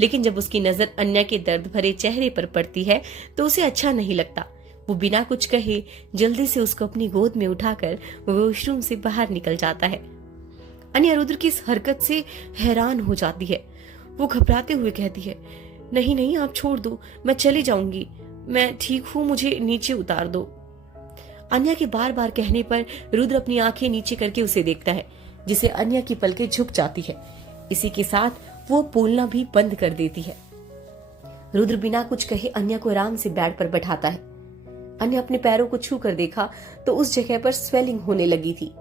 लेकिन जब उसकी नजर अन्या के दर्द भरे चेहरे पर पड़ती है तो उसे अच्छा नहीं लगता। वो बिना कुछ कहे जल्दी से उसको अपनी गोद में उठाकर वॉशरूम से बाहर निकल जाता है। अन्या रुद्र की इस हरकत से हैरान हो जाती है। वो घबराते हुए कहती है, नहीं नहीं, आप छोड़ दो, मैं चली जाऊंगी, मैं ठीक हूं, मुझे नीचे उतार दो। अन्या के बार बार कहने पर रुद्र अपनी आंखें नीचे करके उसे देखता है, जिसे अन्या की पलकें झुक जाती है। इसी के साथ वो बोलना भी बंद कर देती है। रुद्र बिना कुछ कहे अन्या को आराम से बेड पर बैठाता है। अन्या अपने पैरों को छू कर देखा तो उस जगह पर स्वेलिंग होने लगी थी।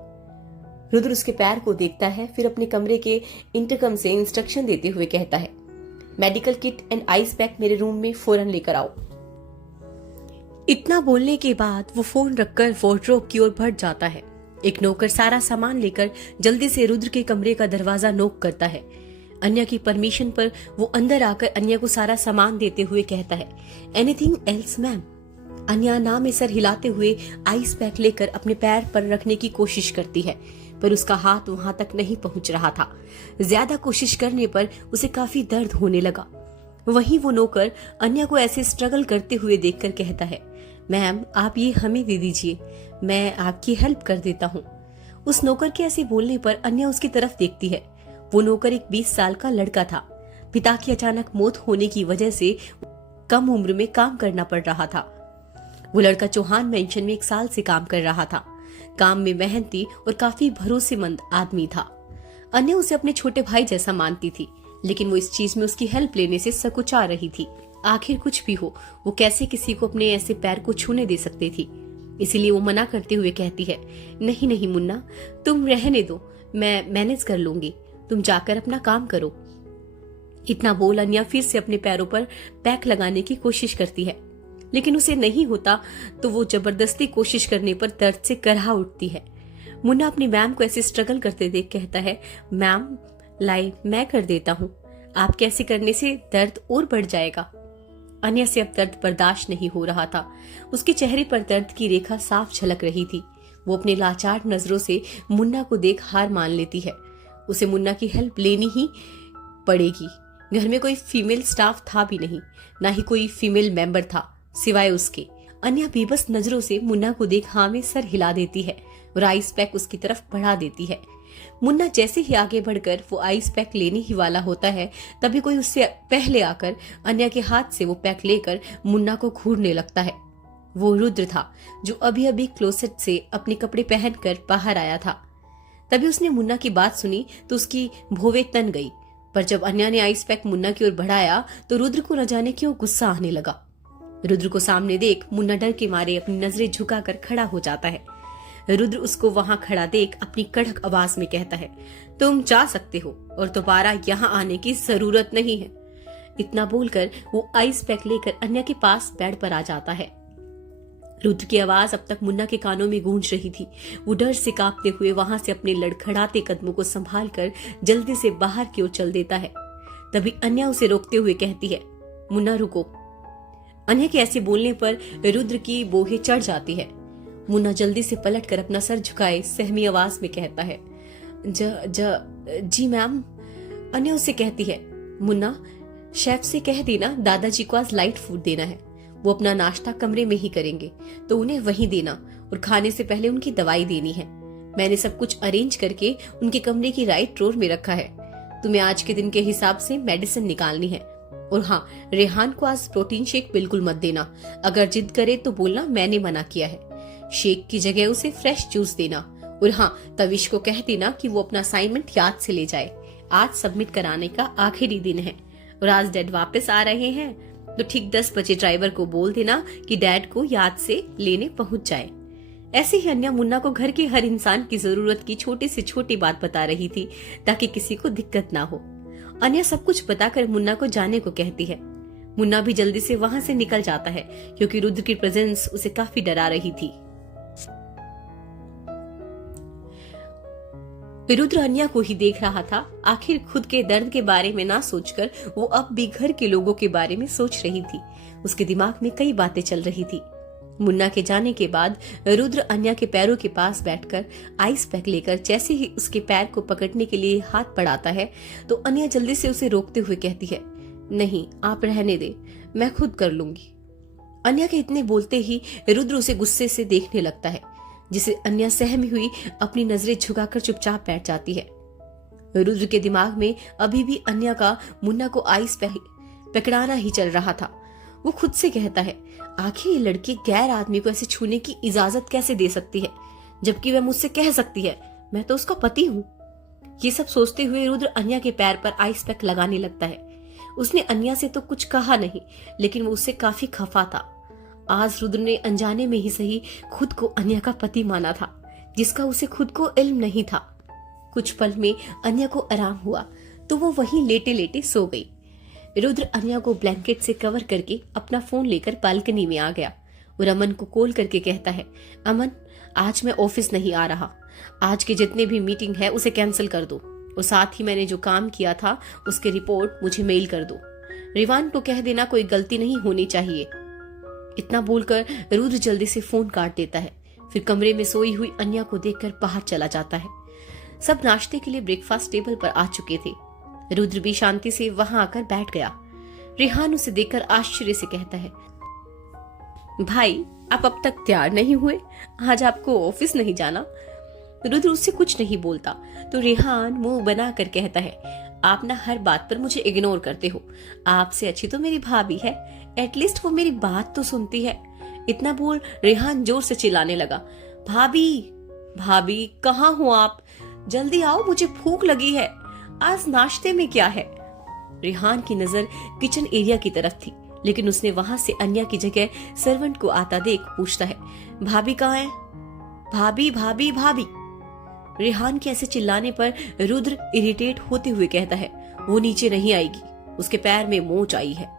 रुद्र उसके पैर को देखता है, फिर अपने कमरे के इंटरकम से इंस्ट्रक्शन देते हुए कहता है, medical kit and ice pack मेरे रूम में फौरन लेकर आओ। इतना बोलने के बाद वो फोन रखकर वार्डरोब की ओर बढ़ जाता है। एक नौकर सारा सामान लेकर जल्दी से रुद्र के कमरे का दरवाजा नॉक करता है। अन्या की परमिशन पर वो अंदर आकर अन्या को सारा सामान देते हुए कहता है, एनीथिंग एल्स मैम। अन्या ना में सर हिलाते हुए आइस पैक लेकर अपने पैर पर रखने की कोशिश करती है, पर उसका हाथ वहां तक नहीं पहुंच रहा था। ज्यादा कोशिश करने पर उसे काफी दर्द होने लगा। वहीं वो नौकर अन्या को ऐसे स्ट्रगल करते हुए देखकर कहता है, मैम आप ये हमें दे दीजिए, मैं आपकी हेल्प कर देता हूँ। उस नौकर के ऐसे बोलने पर अन्या उसकी तरफ देखती है। वो नौकर एक 20 साल का लड़का था। पिता की अचानक मौत होने की वजह से कम उम्र में काम करना पड़ रहा था। वो लड़का चौहान मेंशन में 1 साल से काम कर रहा था। काम में मेहनती और काफी भरोसेमंद आदमी था। अन्या उसे अपने छोटे भाई जैसा मानती थी, लेकिन वो इस चीज में उसकी हेल्प लेने से सकुचा रही थी। आखिर कुछ भी हो, वो कैसे किसी को अपने ऐसे पैर को छूने दे सकती थी। इसीलिए वो मना करते हुए कहती है, नहीं नहीं मुन्ना, तुम रहने दो, मैं मैनेज कर लूंगी, तुम जाकर अपना काम करो। इतना बोल अन्या फिर से अपने पैरों पर पैक लगाने की कोशिश करती है, लेकिन उसे नहीं होता तो वो जबरदस्ती कोशिश करने पर दर्द से करहा उठती है। मुन्ना अपनी मैम को ऐसे स्ट्रगल करते देख कहता है, मैम लाई मैं कर देता हूँ, आप कैसे करने से दर्द और बढ़ जाएगा। अन्या से अब दर्द बर्दाश्त नहीं हो रहा था। उसके चेहरे पर दर्द की रेखा साफ झलक रही थी। वो अपने लाचार नजरों से मुन्ना को देख हार मान लेती है। उसे मुन्ना की हेल्प लेनी ही पड़ेगी। घर में कोई फीमेल स्टाफ था भी नहीं, ना ही कोई फीमेल मेंबर था सिवाय उसके। अन्या बेबस नजरों से मुन्ना को देख हाँ में सर हिला देती है और आइस पैक उसकी तरफ बढ़ा देती है। मुन्ना जैसे ही आगे बढ़कर वो आइस पैक लेने ही वाला होता है, तभी कोई उससे पहले आकर अन्या के हाथ से वो पैक लेकर मुन्ना को घूरने लगता है। वो रुद्र था, जो अभी अभी क्लोसेट से अपने कपड़े पहनकर बाहर आया था। तभी उसने मुन्ना की बात सुनी तो उसकी भौवें तन गई, पर जब अन्या ने आइस पैक मुन्ना की ओर बढ़ाया तो रुद्र को न जाने क्यों गुस्सा आने लगा। रुद्र को सामने देख मुन्ना डर के मारे अपनी नजरें झुकाकर खड़ा हो जाता है। रुद्र उसको वहां खड़ा देख अपनी कड़क आवाज में कहता है, तुम जा सकते हो और दोबारा यहाँ आने की जरूरत नहीं है। इतना बोलकर वो आइस पैक लेकर अन्या के पास बेड पर आ जाता है। रुद्र की आवाज अब तक मुन्ना के कानों में गूंज रही थी। वो डर से कांपते हुए वहां से अपने लड़खड़ाते कदमों को संभाल कर जल्दी से बाहर की ओर चल देता है। तभी अन्या उसे रोकते हुए कहती है, मुन्ना रुको। अन्या के ऐसे बोलने पर रुद्र की बोहें चढ़ जाती है। मुन्ना जल्दी से पलटकर अपना सर झुकाए सहमी आवाज में कहता है, जी मैम। अन्या उससे कहती है, मुन्ना शेफ से कह देना दादाजी को आज लाइट फूड देना है, वो अपना नाश्ता कमरे में ही करेंगे, तो उन्हें वहीं देना और खाने से पहले उनकी दवाई देनी है। मैंने सब कुछ अरेंज करके उनके कमरे की राइट ड्रॉर में रखा है। तुम्हें आज के दिन के हिसाब से मेडिसिन निकालनी है। और हाँ, रेहान को आज प्रोटीन शेक बिल्कुल मत देना। अगर जिद करे तो बोलना मैंने मना किया है। शेक की जगह उसे फ्रेश जूस देना। और हाँ, तविश को कह देना कि वो अपना असाइनमेंट याद से ले जाए। आज सबमिट कराने का आखिरी दिन है और आज डैड वापस आ रहे हैं, तो ठीक 10 बजे ड्राइवर को बोल देना कि डैड को याद से लेने पहुंच जाए। ऐसे ही अन्या मुन्ना को घर के हर इंसान की जरूरत की छोटी से छोटी बात बता रही थी ताकि किसी को दिक्कत ना हो। अन्या सब कुछ बताकर मुन्ना को जाने को कहती है। मुन्ना भी जल्दी से वहां से निकल जाता है क्योंकि रुद्र की प्रेजेंस उसे काफी डरा रही थी। रुद्र अन्या को ही देख रहा था। आखिर खुद के दर्द के बारे में ना सोचकर वो अब भी घर के लोगों के बारे में सोच रही थी। उसके दिमाग में कई बातें चल रही थी। मुन्ना के जाने के बाद रुद्र अन्या के पैरों के पास बैठकर आइस पैक लेकर जैसे ही उसके पैर को पकड़ने के लिए हाथ बढ़ाता है तो अन्या जल्दी से उसे रोकते हुए कहती है, नहीं, आप रहने दे, मैं खुद कर लूंगी। अन्या के इतने बोलते ही रुद्र उसे गुस्से से देखने लगता है, जिसे अन्या सहमी हुई अपनी नजरें झुकाकर चुपचाप बैठ जाती है। रुद्र के दिमाग में अभी भी अन्या का मुन्ना को आइस पकड़ाना ही चल रहा था। वो खुद से कहता है, आखिर ये लड़की गैर आदमी को ऐसे छूने की इजाजत कैसे दे सकती है, जबकि वह मुझसे कह सकती है मैं तो उसका पति हूँ। ये सब सोचते हुए रुद्र अन्या के पैर पर आइस पैक लगाने लगता है। उसने अन्या से तो कुछ कहा नहीं, लेकिन वो उससे काफी खफा था। आज रुद्र ने अनजाने में ही सही खुद को अन्या का पति माना था, जिसका उसे खुद को इल्म नहीं था। कुछ पल में अन्या को आराम हुआ तो वो वहीं लेटे लेटे सो गई। रुद्र अन्या को ब्लैंकेट से कवर करके अपना फोन लेकर बालकनी में आ गया और अमन को कॉल करके कहता है, अमन, आज मैं ऑफिस नहीं आ रहा। आज के जितने भी मीटिंग है उसे कैंसिल कर दो और साथ ही मैंने जो काम किया था उसके रिपोर्ट मुझे मेल कर दो। रिवान को कह देना कोई गलती नहीं होनी चाहिए। इतना बोलकर रुद्र जल्दी से फोन काट देता है। फिर कमरे में सोई हुई अन्या को देखकर बाहर चला जाता है। सब नाश्ते के लिए ब्रेकफास्ट टेबल पर आ चुके थे। रुद्र भी शांति से वहां आकर बैठ गया। रेहान उसे देखकर आश्चर्य से कहता है, भाई, आप अब तक तैयार नहीं हुए? आज आपको ऑफिस नहीं जाना? रुद्र उससे कुछ नहीं बोलता तो रेहान मुंह बनाकर कहता है, आप ना हर बात पर मुझे इग्नोर करते हो। आपसे अच्छी तो मेरी भाभी है, एटलीस्ट वो मेरी बात तो सुनती है। इतना बोल रेहान जोर से चिल्लाने लगा, भाभी, भाभी, कहाँ हो आप? जल्दी आओ, मुझे भूख लगी है। आज नाश्ते में क्या है? रेहान की नजर किचन एरिया की तरफ थी, लेकिन उसने वहां से अन्या की जगह सर्वेंट को आता देख पूछता है, भाभी कहाँ है? भाभी, भाभी, भाभी। रेहान के ऐसे चिल्लाने पर रुद्र इरिटेट होते हुए कहता है, वो नीचे नहीं आएगी, उसके पैर में मोच आई है।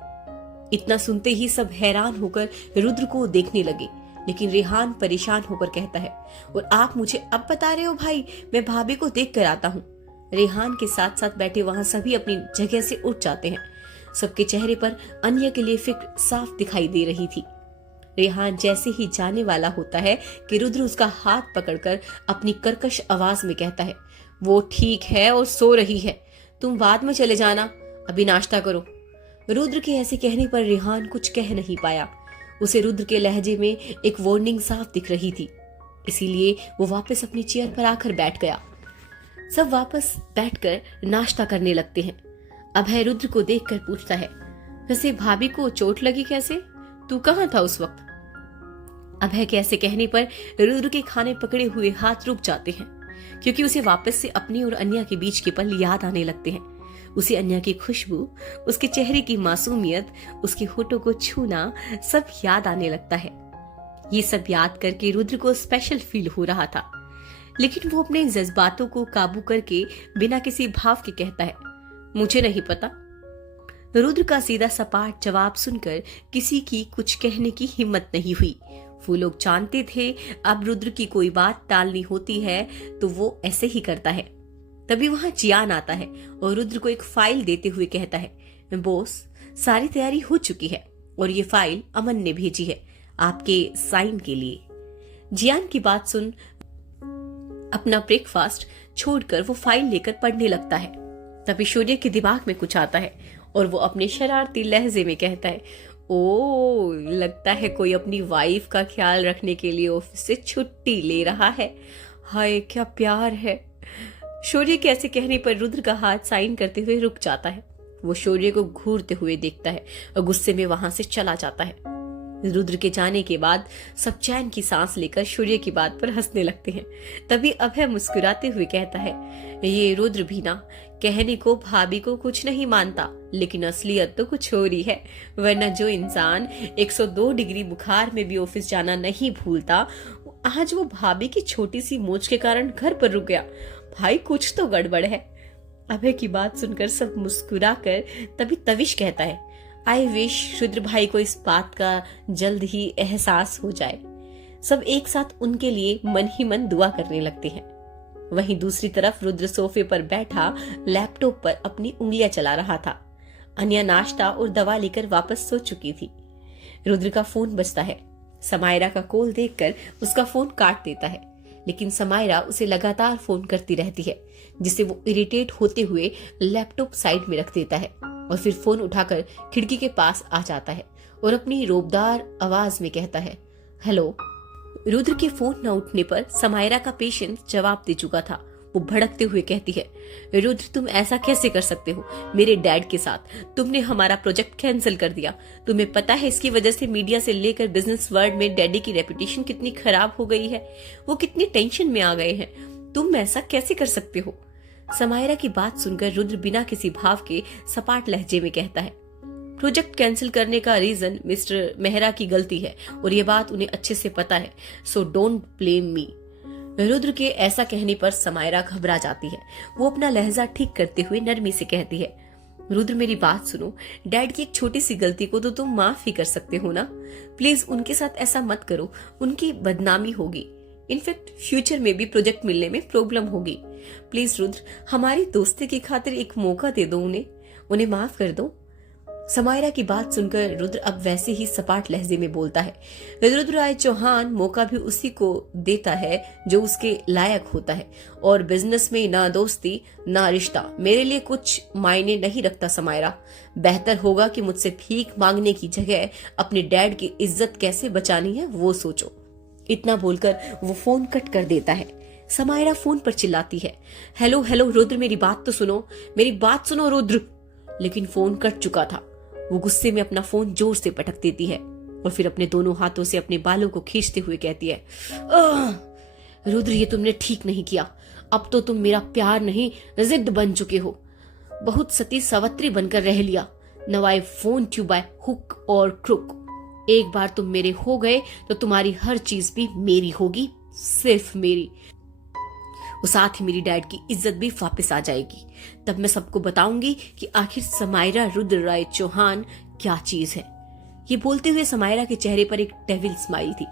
इतना सुनते ही सब हैरान होकर रुद्र को देखने लगे, लेकिन रेहान परेशान होकर कहता है, और आप मुझे अब बता रहे हो भाई? मैं भाभी को देख कर आता हूँ। रेहान के साथ साथ बैठे वहां सभी अपनी जगह से उठ जाते हैं। सबके चेहरे पर अन्य के लिए फिक्र साफ दिखाई दे रही थी। रेहान जैसे ही जाने वाला होता है कि रुद्र उसका हाथ पकड़कर अपनी कर्कश आवाज में कहता है, वो ठीक है और सो रही है, तुम बाद में चले जाना, अभी नाश्ता करो। रुद्र के ऐसे कहने पर रेहान कुछ कह नहीं पाया। उसे रुद्र के लहजे में एक वार्निंग साफ दिख रही थी, इसीलिए वो वापस अपनी चेयर पर आकर बैठ गया। सब वापस बैठकर नाश्ता करने लगते हैं। अभय रुद्र को देखकर पूछता है, वैसे भाभी को चोट लगी कैसे? तू कहाँ था उस वक्त? अभय के ऐसे कहने पर रुद्र के खाने पकड़े हुए हाथ रुक जाते हैं, क्योंकि उसे वापस से अपनी और अन्या के बीच के पल याद आने लगते हैं। उसे अन्या की खुशबू, उसके चेहरे की मासूमियत, उसके होठों को छूना सब याद आने लगता है। ये सब याद करके रुद्र को स्पेशल फील हो रहा था, लेकिन वो अपने जज्बातों को काबू करके बिना किसी भाव के कहता है, मुझे नहीं पता। रुद्र का सीधा सपाट जवाब सुनकर किसी की कुछ कहने की हिम्मत नहीं हुई। वो लोग जानते थे अब रुद्र की कोई बात टालनी होती है तो वो ऐसे ही करता है। तभी वहां जियान आता है और रुद्र को एक फाइल देते हुए कहता है, बॉस, सारी तैयारी हो चुकी है और ये फाइल अमन ने भेजी है आपके साइन के लिए। जियान की बात सुन अपना ब्रेकफास्ट छोड़कर वो फाइल लेकर पढ़ने लगता है। तभी शौर्य के दिमाग में कुछ आता है और वो अपने शरारती लहजे में कहता है, ओ, लगता है कोई अपनी वाइफ का ख्याल रखने के लिए ऑफिस से छुट्टी ले रहा है। हाय क्या प्यार है। शौर्य के ऐसे कहने पर रुद्र का हाथ साइन करते हुए रुक जाता है। वो शौर्य को घूरते हुए देखता है और गुस्से में वहां से चला जाता है। रुद्र के जाने के बाद सब चैन की सांस लेकर शौर्य की बात पर हंसने लगते हैं। तभी अभय मुस्कुराते हुए कहता है, ये रुद्र भी ना, कहने को भाभी को कुछ नहीं मानता, लेकिन असलियत तो कुछ और ही है। वरना जो इंसान 102 डिग्री बुखार में भी ऑफिस जाना नहीं भूलता, आज वो भाभी की छोटी सी मोच के कारण घर पर रुक गया। भाई कुछ तो गड़बड़ है। अभय की बात सुनकर सब मुस्कुराकर तभी तविश कहता है, आई विश रुद्र भाई को इस बात का जल्द ही एहसास हो जाए। सब एक साथ उनके लिए मन ही मन दुआ करने लगते हैं। वहीं दूसरी तरफ रुद्र सोफे पर बैठा लैपटॉप पर अपनी उंगलियां चला रहा था। अन्या नाश्ता और दवा लेकर वापस सो चुकी थी। रुद्र का फोन बजता है। समायरा का कॉल देखकर उसका फोन काट देता है, लेकिन समायरा उसे लगातार फोन करती रहती है, जिससे वो इरिटेट होते हुए लैपटॉप साइड में रख देता है और फिर फोन उठाकर खिड़की के पास आ जाता है और अपनी रोबदार आवाज में कहता है, हेलो। रुद्र के फोन न उठने पर समायरा का पेशेंस जवाब दे चुका था। वो भड़कते हुए कहती है, रुद्र तुम ऐसा कैसे कर सकते हो मेरे डैड के साथ? तुमने हमारा प्रोजेक्ट कैंसिल कर दिया। तुम्हें पता है इसकी वजह से मीडिया से लेकर बिजनेस वर्ल्ड में डैडी की रेपुटेशन कितनी खराब हो गई है। वो कितनी टेंशन में आ गए हैं। तुम ऐसा कैसे कर सकते हो? समायरा की बात सुनकर रुद्र बिना किसी भाव के सपाट लहजे में कहता है, प्रोजेक्ट कैंसिल करने का रीजन मिस्टर मेहरा की गलती है और ये बात उन्हें अच्छे से पता है, so don't blame me. Rudra के ऐसा कहने पर समायरा घबरा जाती है। वो अपना लहजा ठीक करते हुए नरमी से कहती है, रुद्र मेरी बात सुनो, डैड की एक छोटी सी गलती को तो तुम माफ ही कर सकते हो ना। प्लीज उनके साथ ऐसा मत करो, उनकी बदनामी होगी। इनफैक्ट फ्यूचर में भी प्रोजेक्ट मिलने में प्रॉब्लम होगी। प्लीज रुद्र हमारी दोस्ती की खातिर एक मौका दे दो, उन्हें माफ कर दो। समायरा की बात सुनकर रुद्र अब वैसे ही सपाट लहजे में बोलता है, रुद्र राय चौहान मौका भी उसी को देता है जो उसके लायक होता है, और बिजनेस में ना दोस्ती ना रिश्ता मेरे लिए कुछ मायने नहीं रखता। समायरा, बेहतर होगा कि मुझसे भीख मांगने की जगह अपने डैड की इज्जत कैसे बचानी है वो सोचो। इतना बोलकर वो फोन कट कर देता है। समायरा फोन पर चिल्लाती है, हेलो हेलो रुद्र मेरी बात तो सुनो, मेरी बात सुनो रुद्र। लेकिन फोन कट चुका था। वो गुस्से में अपना फोन जोर से पटक देती है और फिर अपने दोनों हाथों से अपने बालों को खींचते हुए कहती है, रुद्र ये तुमने ठीक नहीं किया। अब तो तुम मेरा प्यार नहीं जिद बन चुके हो। बहुत सती सवत्री बनकर रह लिया। Now I want you by hook और क्रुक। एक बार तुम मेरे हो गए तो तुम्हारी हर चीज भी मेरी होगी, सिर्फ मेरी। और साथ ही मेरी डैड की इज्जत भी वापस आ जाएगी। तब मैं सबको बताऊंगी कि आखिर समायरा रुद्र राय चौहान क्या चीज है। ये बोलते हुए समायरा के चेहरे पर एक डेविल स्माइल थी।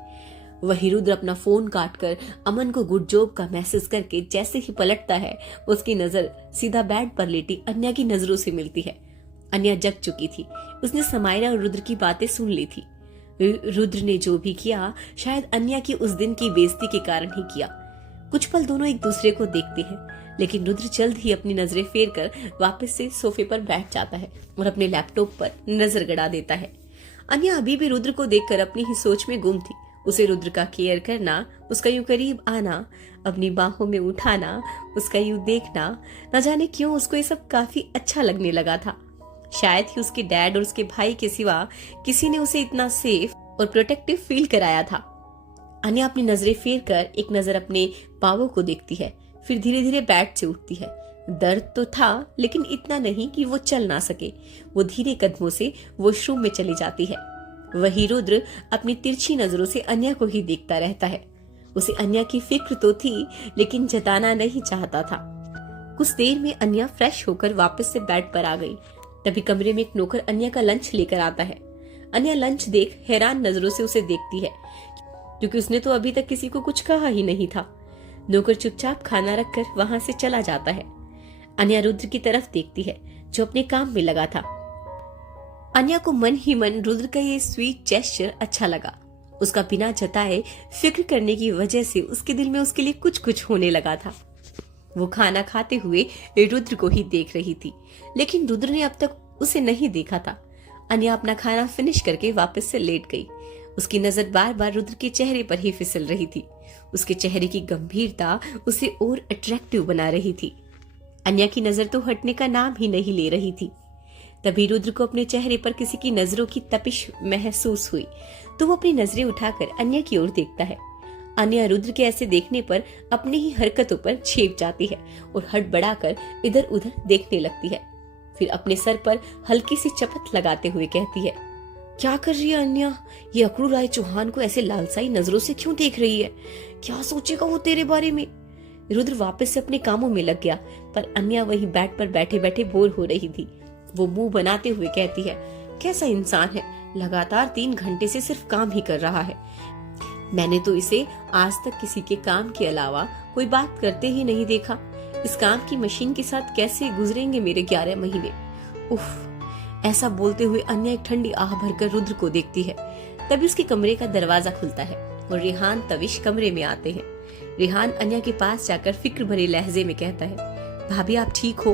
वही रुद्र अपना फोन काटकर अमन को गुड जॉब का मैसेज करके जैसे ही पलटता है, उसकी नजर सीधा बेड पर लेटी अन्या की नजरों से मिलती है। अन्या जग चुकी थी। उसने समायरा और रुद्र की बातें सुन ली थी। रुद्र ने जो भी किया शायद अन्या की उस दिन की बेइज्जती के कारण ही किया। कुछ पल दोनों एक दूसरे को देखते हैं, लेकिन रुद्र जल्द ही अपनी नजरें फेर कर वापस से सोफे पर बैठ जाता है और अपने लैपटॉप पर नजर गड़ा देता है। अन्या अभी भी रुद्र को देखकर अपनी ही सोच में गुम थी। उसे रुद्र का केयर करना, उसका यूं करीब आना, अपनी बाहों में उठाना, उसका यूं देखना, न जाने क्यों उसको ये सब काफी अच्छा लगने लगा था। शायद ही उसके डैड और उसके भाई के सिवा किसी ने उसे इतना सेफ और प्रोटेक्टिव फील कराया था। अन्या अपनी नजरें फेर कर एक नजर अपने पावों को देखती है, फिर धीरे धीरे बेड से उठती है। दर्द तो था, लेकिन इतना नहीं कि वो चल ना सके। वो धीरे कदमों से वॉशरूम में चली जाती है। वही रुद्र अपनी तिरछी नजरों से अन्या को ही देखता रहता है। उसे अन्या की फिक्र तो थी, लेकिन जताना नहीं चाहता था। कुछ देर में अन्या फ्रेश होकर वापस से बेड पर आ गई। तभी कमरे में एक नौकर अन्या का लंच लेकर आता है। अन्या लंच देख हैरान नजरों से उसे देखती है, क्योंकि उसने तो अभी तक किसी को कुछ कहा ही नहीं था। नौकर चुपचाप खाना रखकर वहां से चला जाता है। अन्या रुद्र की तरफ देखती है, जो अपने काम में लगा था। अन्या को मन ही मन रुद्र का ये स्वीट जेस्चर अच्छा लगा। उसका बिना जताए फिक्र करने की वजह से उसके दिल में उसके लिए कुछ कुछ होने लगा था। वो खाना खाते हुए रुद्र को ही देख रही थी, लेकिन रुद्र ने अब तक उसे नहीं देखा था। अन्या अपना खाना फिनिश करके वापस से लेट गई। उसकी नजर बार बार रुद्र के चेहरे पर ही फिसल रही थी। उसके चेहरे की गंभीरता उसे और अट्रैक्टिव बना रही थी। अन्या की नजर तो हटने का नाम ही नहीं ले रही थी। तभी रुद्र को अपने चेहरे पर किसी की नजरों की तपिश महसूस हुई, तो वो अपनी नजरें उठाकर अन्या की ओर देखता है। अन्या रुद्र के ऐसे देखने पर अपनी ही हरकतों पर छेप जाती है और हड़बड़ाकर इधर उधर देखने लगती है। फिर अपने सर पर हल्की सी चपत लगाते हुए कहती है, क्या कर रही है अन्या? ये अक्रू राय चौहान को ऐसे लालसाई नजरों से क्यों देख रही है? क्या सोचेगा वो तेरे बारे में? रुद्र वापस से अपने कामों में लग गया, पर अन्या वही बेड पर बैठे बैठे बोर हो रही थी। वो मुंह बनाते हुए कहती है, कैसा इंसान है, लगातार 3 घंटे से सिर्फ काम ही कर रहा है। मैंने तो इसे आज तक किसी के काम के अलावा कोई बात करते ही नहीं देखा। इस काम की मशीन के साथ कैसे गुजरेंगे मेरे 11 महीने। उफ। ऐसा बोलते हुए अन्या एक ठंडी आह भरकर रुद्र को देखती है। तभी उसके कमरे का दरवाजा खुलता है और रेहान तविश कमरे में आते हैं। रेहान अन्या के पास जाकर फिक्र भरे लहजे में कहता है, भाभी आप ठीक हो?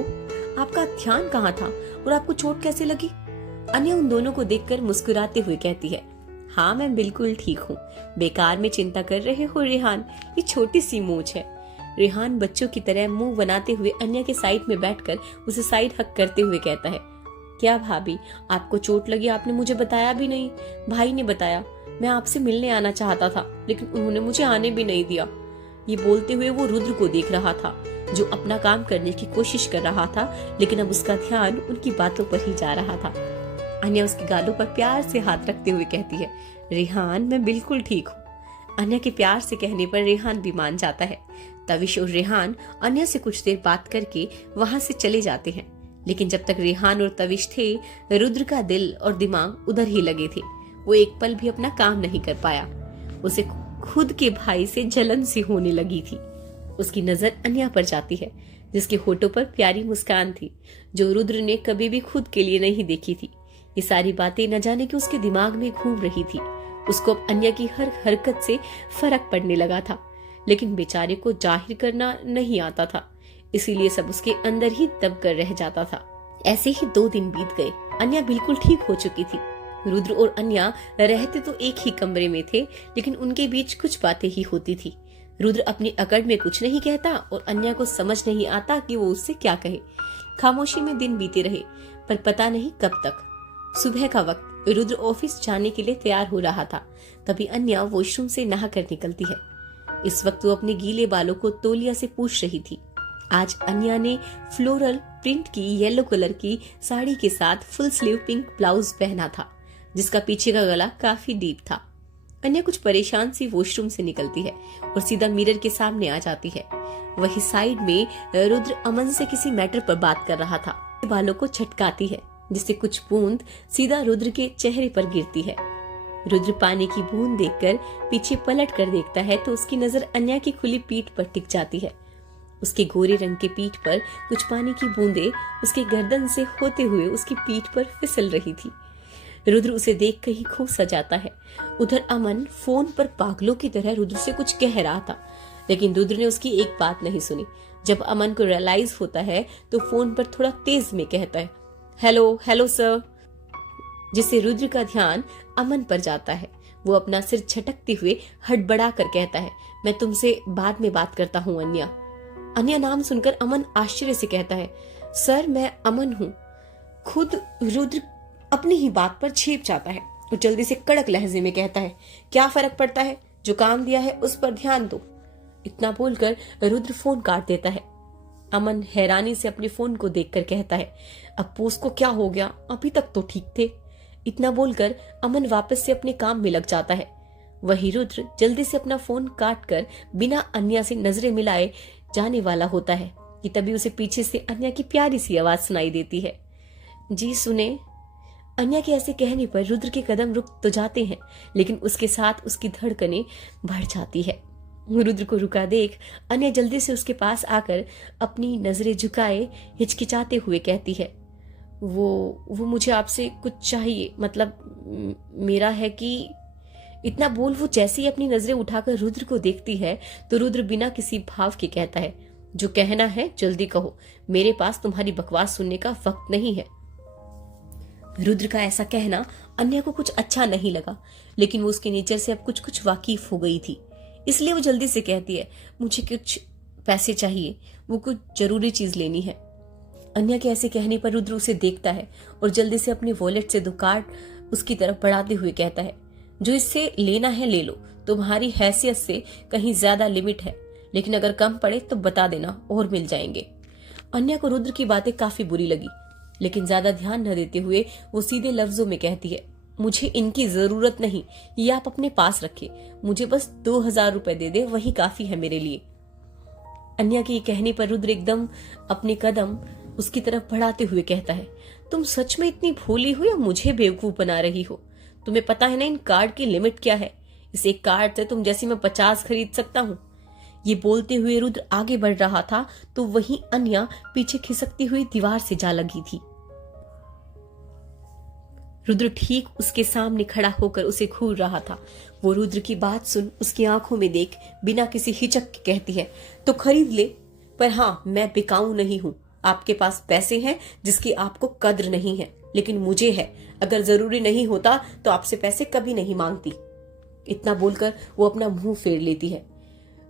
आपका ध्यान कहाँ था और आपको चोट कैसे लगी? अन्या उन दोनों को देखकर मुस्कुराते हुए कहती है, हाँ मैं बिल्कुल ठीक हूँ। बेकार में चिंता कर रहे हो रेहान, ये छोटी सी मूंछ है। रेहान बच्चों की तरह मुंह बनाते हुए अन्या के साइड में बैठकर उसे साइड हक करते हुए कहता है, क्या भाभी आपको चोट लगी? आपने मुझे बताया भी नहीं। भाई ने बताया। मैं आपसे मिलने आना चाहता था लेकिन उन्होंने मुझे आने भी नहीं दिया। ये बोलते हुए वो रुद्र को देख रहा था जो अपना काम करने की कोशिश कर रहा था, लेकिन अब उसका ध्यान उनकी बातों पर ही जा रहा था। अन्या उसके गालों पर प्यार से हाथ रखते हुए कहती है, रेहान मैं बिल्कुल ठीक हूँ। अन्या के प्यार से कहने पर रेहान भी मान जाता है। तविश और रेहान अन्या से कुछ देर बात करके वहां से चले जाते हैं, लेकिन जब तक रेहान और तविश थे, रुद्र का दिल और दिमाग उधर ही लगे थे। वो एक पल भी अपना काम नहीं कर पाया। उसे खुद के भाई से जलन सी होने लगी थी। उसकी नजर अन्या पर जाती है, जिसके होठों पर प्यारी मुस्कान थी, जो रुद्र ने कभी भी खुद के लिए नहीं देखी थी। ये सारी बातें न जाने कि उसके दिमाग में घूम रही थी। उसको अब अन्या की हर हरकत से फर्क पड़ने लगा था, लेकिन बेचारे को जाहिर करना नहीं आता था, इसीलिए सब उसके अंदर ही दब कर रह जाता था। ऐसे ही 2 दिन बीत गए। अन्या बिल्कुल ठीक हो चुकी थी। रुद्र और अन्या रहते तो एक ही कमरे में थे, लेकिन उनके बीच कुछ बातें ही होती थी। रुद्र अपनी अकड़ में कुछ नहीं कहता और अन्या को समझ नहीं आता कि वो उससे क्या कहे। खामोशी में दिन बीते रहे, पर पता नहीं कब तक। सुबह का वक्त, रुद्र ऑफिस जाने के लिए तैयार हो रहा था। तभी अन्या वॉशरूम से नहाकर निकलती है। इस वक्त वो अपने गीले बालों को तौलिया से पूछ रही थी। आज अन्या ने फ्लोरल प्रिंट की येलो कलर की साड़ी के साथ फुल स्लीव पिंक ब्लाउज पहना था, जिसका पीछे का गला काफी डीप था। अन्या कुछ परेशान सी वॉशरूम से निकलती है और सीधा मिरर के सामने आ जाती है। वही साइड में रुद्र अमन से किसी मैटर पर बात कर रहा था। बालों को झटकाती है, जिससे कुछ बूंद सीधा रुद्र के चेहरे पर गिरती है। रुद्र पानी की बूंद देखकर पीछे पलट कर देखता है तो उसकी नजर अन्या की खुली पीठ पर टिक जाती है। उसके गोरे रंग के पीठ पर कुछ पानी की बूंदें उसके गर्दन से होते हुए उसकी पीठ पर फिसल रही थी। रुद्र उसे देख कर ही खूब सजाता है। उधर अमन फोन पर पागलों की तरह रुद्र से कुछ कह रहा था, लेकिन रुद्र ने उसकी एक बात नहीं सुनी। जब अमन को रियलाइज होता है तो फोन पर थोड़ा तेज में कहता है, हेलो हेलो सर, जिससे रुद्र का ध्यान अमन पर जाता है। वो अपना सिर झटकते हुए हड़बड़ा कर कहता है, मैं तुमसे बाद में बात करता हूँ अन्या। अन्या नाम सुनकर अमन आश्चर्य से कहता है, सर मैं अमन हूँ। खुद रुद्र अपनी ही बात पर छेप जाता है और जल्दी से कड़क लहजे में कहता है, क्या फर्क पड़ता है, जो काम दिया है उस पर ध्यान दो। इतना बोलकर रुद्र फोन काट देता है। अमन हैरानी से अपने फोन को देखकर कहता है, अब पोस को क्या हो गया, अभी तक तो ठीक थे। इतना बोलकर अमन वापस से अपने काम में लग जाता है। वही रुद्र जल्दी से अपना फोन काट कर बिना अन्या से नजरें मिलाए जाने वाला होता है कि तभी उसे पीछे से अन्या की प्यारी सी आवाज सुनाई देती है, जी सुने। अन्या के ऐसे कहने पर रुद्र के कदम रुक तो जाते हैं, लेकिन उसके साथ उसकी धड़कनें बढ़ जाती है। रुद्र को रुका देख अन्या जल्दी से उसके पास आकर अपनी नजरें झुकाए हिचकिचाते हुए कहती है, वो मुझे आपसे कुछ चाहिए, मतलब मेरा है कि। इतना बोल वो जैसे ही अपनी नजरें उठाकर रुद्र को देखती है तो रुद्र बिना किसी भाव के कहता है, जो कहना है जल्दी कहो, मेरे पास तुम्हारी बकवास सुनने का वक्त नहीं है। रुद्र का ऐसा कहना अन्या को कुछ अच्छा नहीं लगा, लेकिन वो उसके नेचर से अब कुछ कुछ वाकिफ हो गई थी। इसलिए वो जल्दी से कहती है, मुझे कुछ पैसे चाहिए, वो कुछ जरूरी चीज लेनी है। अन्या के ऐसे कहने पर रुद्र उसे देखता है और जल्दी से अपनी वॉलेट से 2 कार्ड उसकी तरफ बढ़ाते हुए कहता है, जो इससे लेना है ले लो, तुम्हारी हैसियत से कहीं ज्यादा लिमिट है, लेकिन अगर कम पड़े तो बता देना और मिल जाएंगे। अन्या को रुद्र की बातें काफी बुरी लगी, लेकिन ज्यादा ध्यान न देते हुए वो सीधे लफ्जों में कहती है, मुझे इनकी जरूरत नहीं, ये आप अपने पास रखे, मुझे बस 2000 रुपए दे दे, वही काफी है मेरे लिए। अन्या के कहने पर रुद्र एकदम अपने कदम उसकी तरफ बढ़ाते हुए कहता है, तुम सच में इतनी भोली हो या मुझे बेवकूफ बना रही हो? तुम्हें पता है ना इन कार्ड की लिमिट क्या है? इस एक कार्ड से तुम जैसी मैं 50 खरीद सकता हूँ। ये बोलते हुए रुद्र आगे बढ़ रहा था तो वहीं अन्या पीछे खिसकती हुई दीवार से जा लगी थी। रुद्र ठीक उसके सामने खड़ा होकर उसे घूर रहा था। वो रुद्र की बात सुन उसकी आंखों में देख बिना किसी हिचक के कहती है, तो खरीद ले, पर हाँ मैं बिकाऊ नहीं हूँ। आपके पास पैसे हैं जिसकी आपको कद्र नहीं है, लेकिन मुझे है। अगर जरूरी नहीं होता तो आपसे पैसे कभी नहीं मांगती। इतना बोलकर वो अपना मुंह फेर लेती है।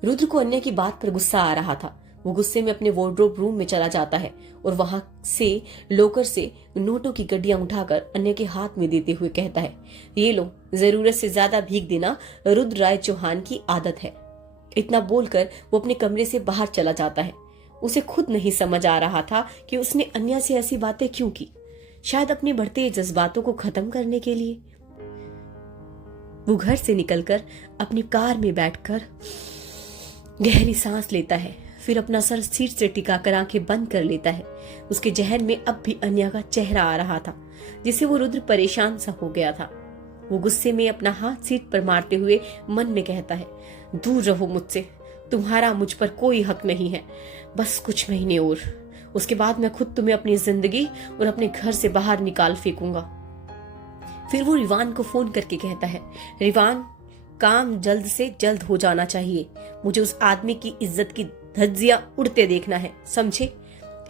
रुद्र को अन्य की बात पर गुस्सा आ रहा था। वो गुस्से में अपने वार्डरोब रूम में चला जाता है और वहां से लॉकर से नोटों की गड्डियां उठाकर अन्य के हाथ में देते हुए कहता है, ये लो, जरूरत से ज्यादा भीख देना रुद्र राय चौहान की आदत है। इतना बोलकर वो अपने कमरे से बाहर चला जाता है। उसे खुद नहीं समझ आ रहा था कि उसने अन्या से ऐसी बातें क्यों की। शायद अपने बढ़ते जज्बातों को खत्म करने के लिए। वो घर से निकलकर अपनी कार में बैठकर गहरी सांस लेता है, फिर अपना सर सीट से टिकाकर आंखें बंद कर लेता है। उसके जहन में अब भी अन्या का चेहरा आ रहा था, जिससे वो रुद्र परेशान सा हो गया था। वो गुस्से में अपना हाथ सीट पर मारते हुए मन में कहता है, दूर रहो मुझसे, तुम्हारा मुझ पर कोई हक नहीं है। बस कुछ महीने और, उसके बाद मैं खुद तुम्हें अपनी जिंदगी और अपने घर से बाहर निकाल फेंकूंगा। फिर वो रिवान को फोन करके कहता है, रिवान, काम जल्द से जल्द हो जाना चाहिए, मुझे उस आदमी की इज्जत की धज्जियां उड़ते देखना है, समझे?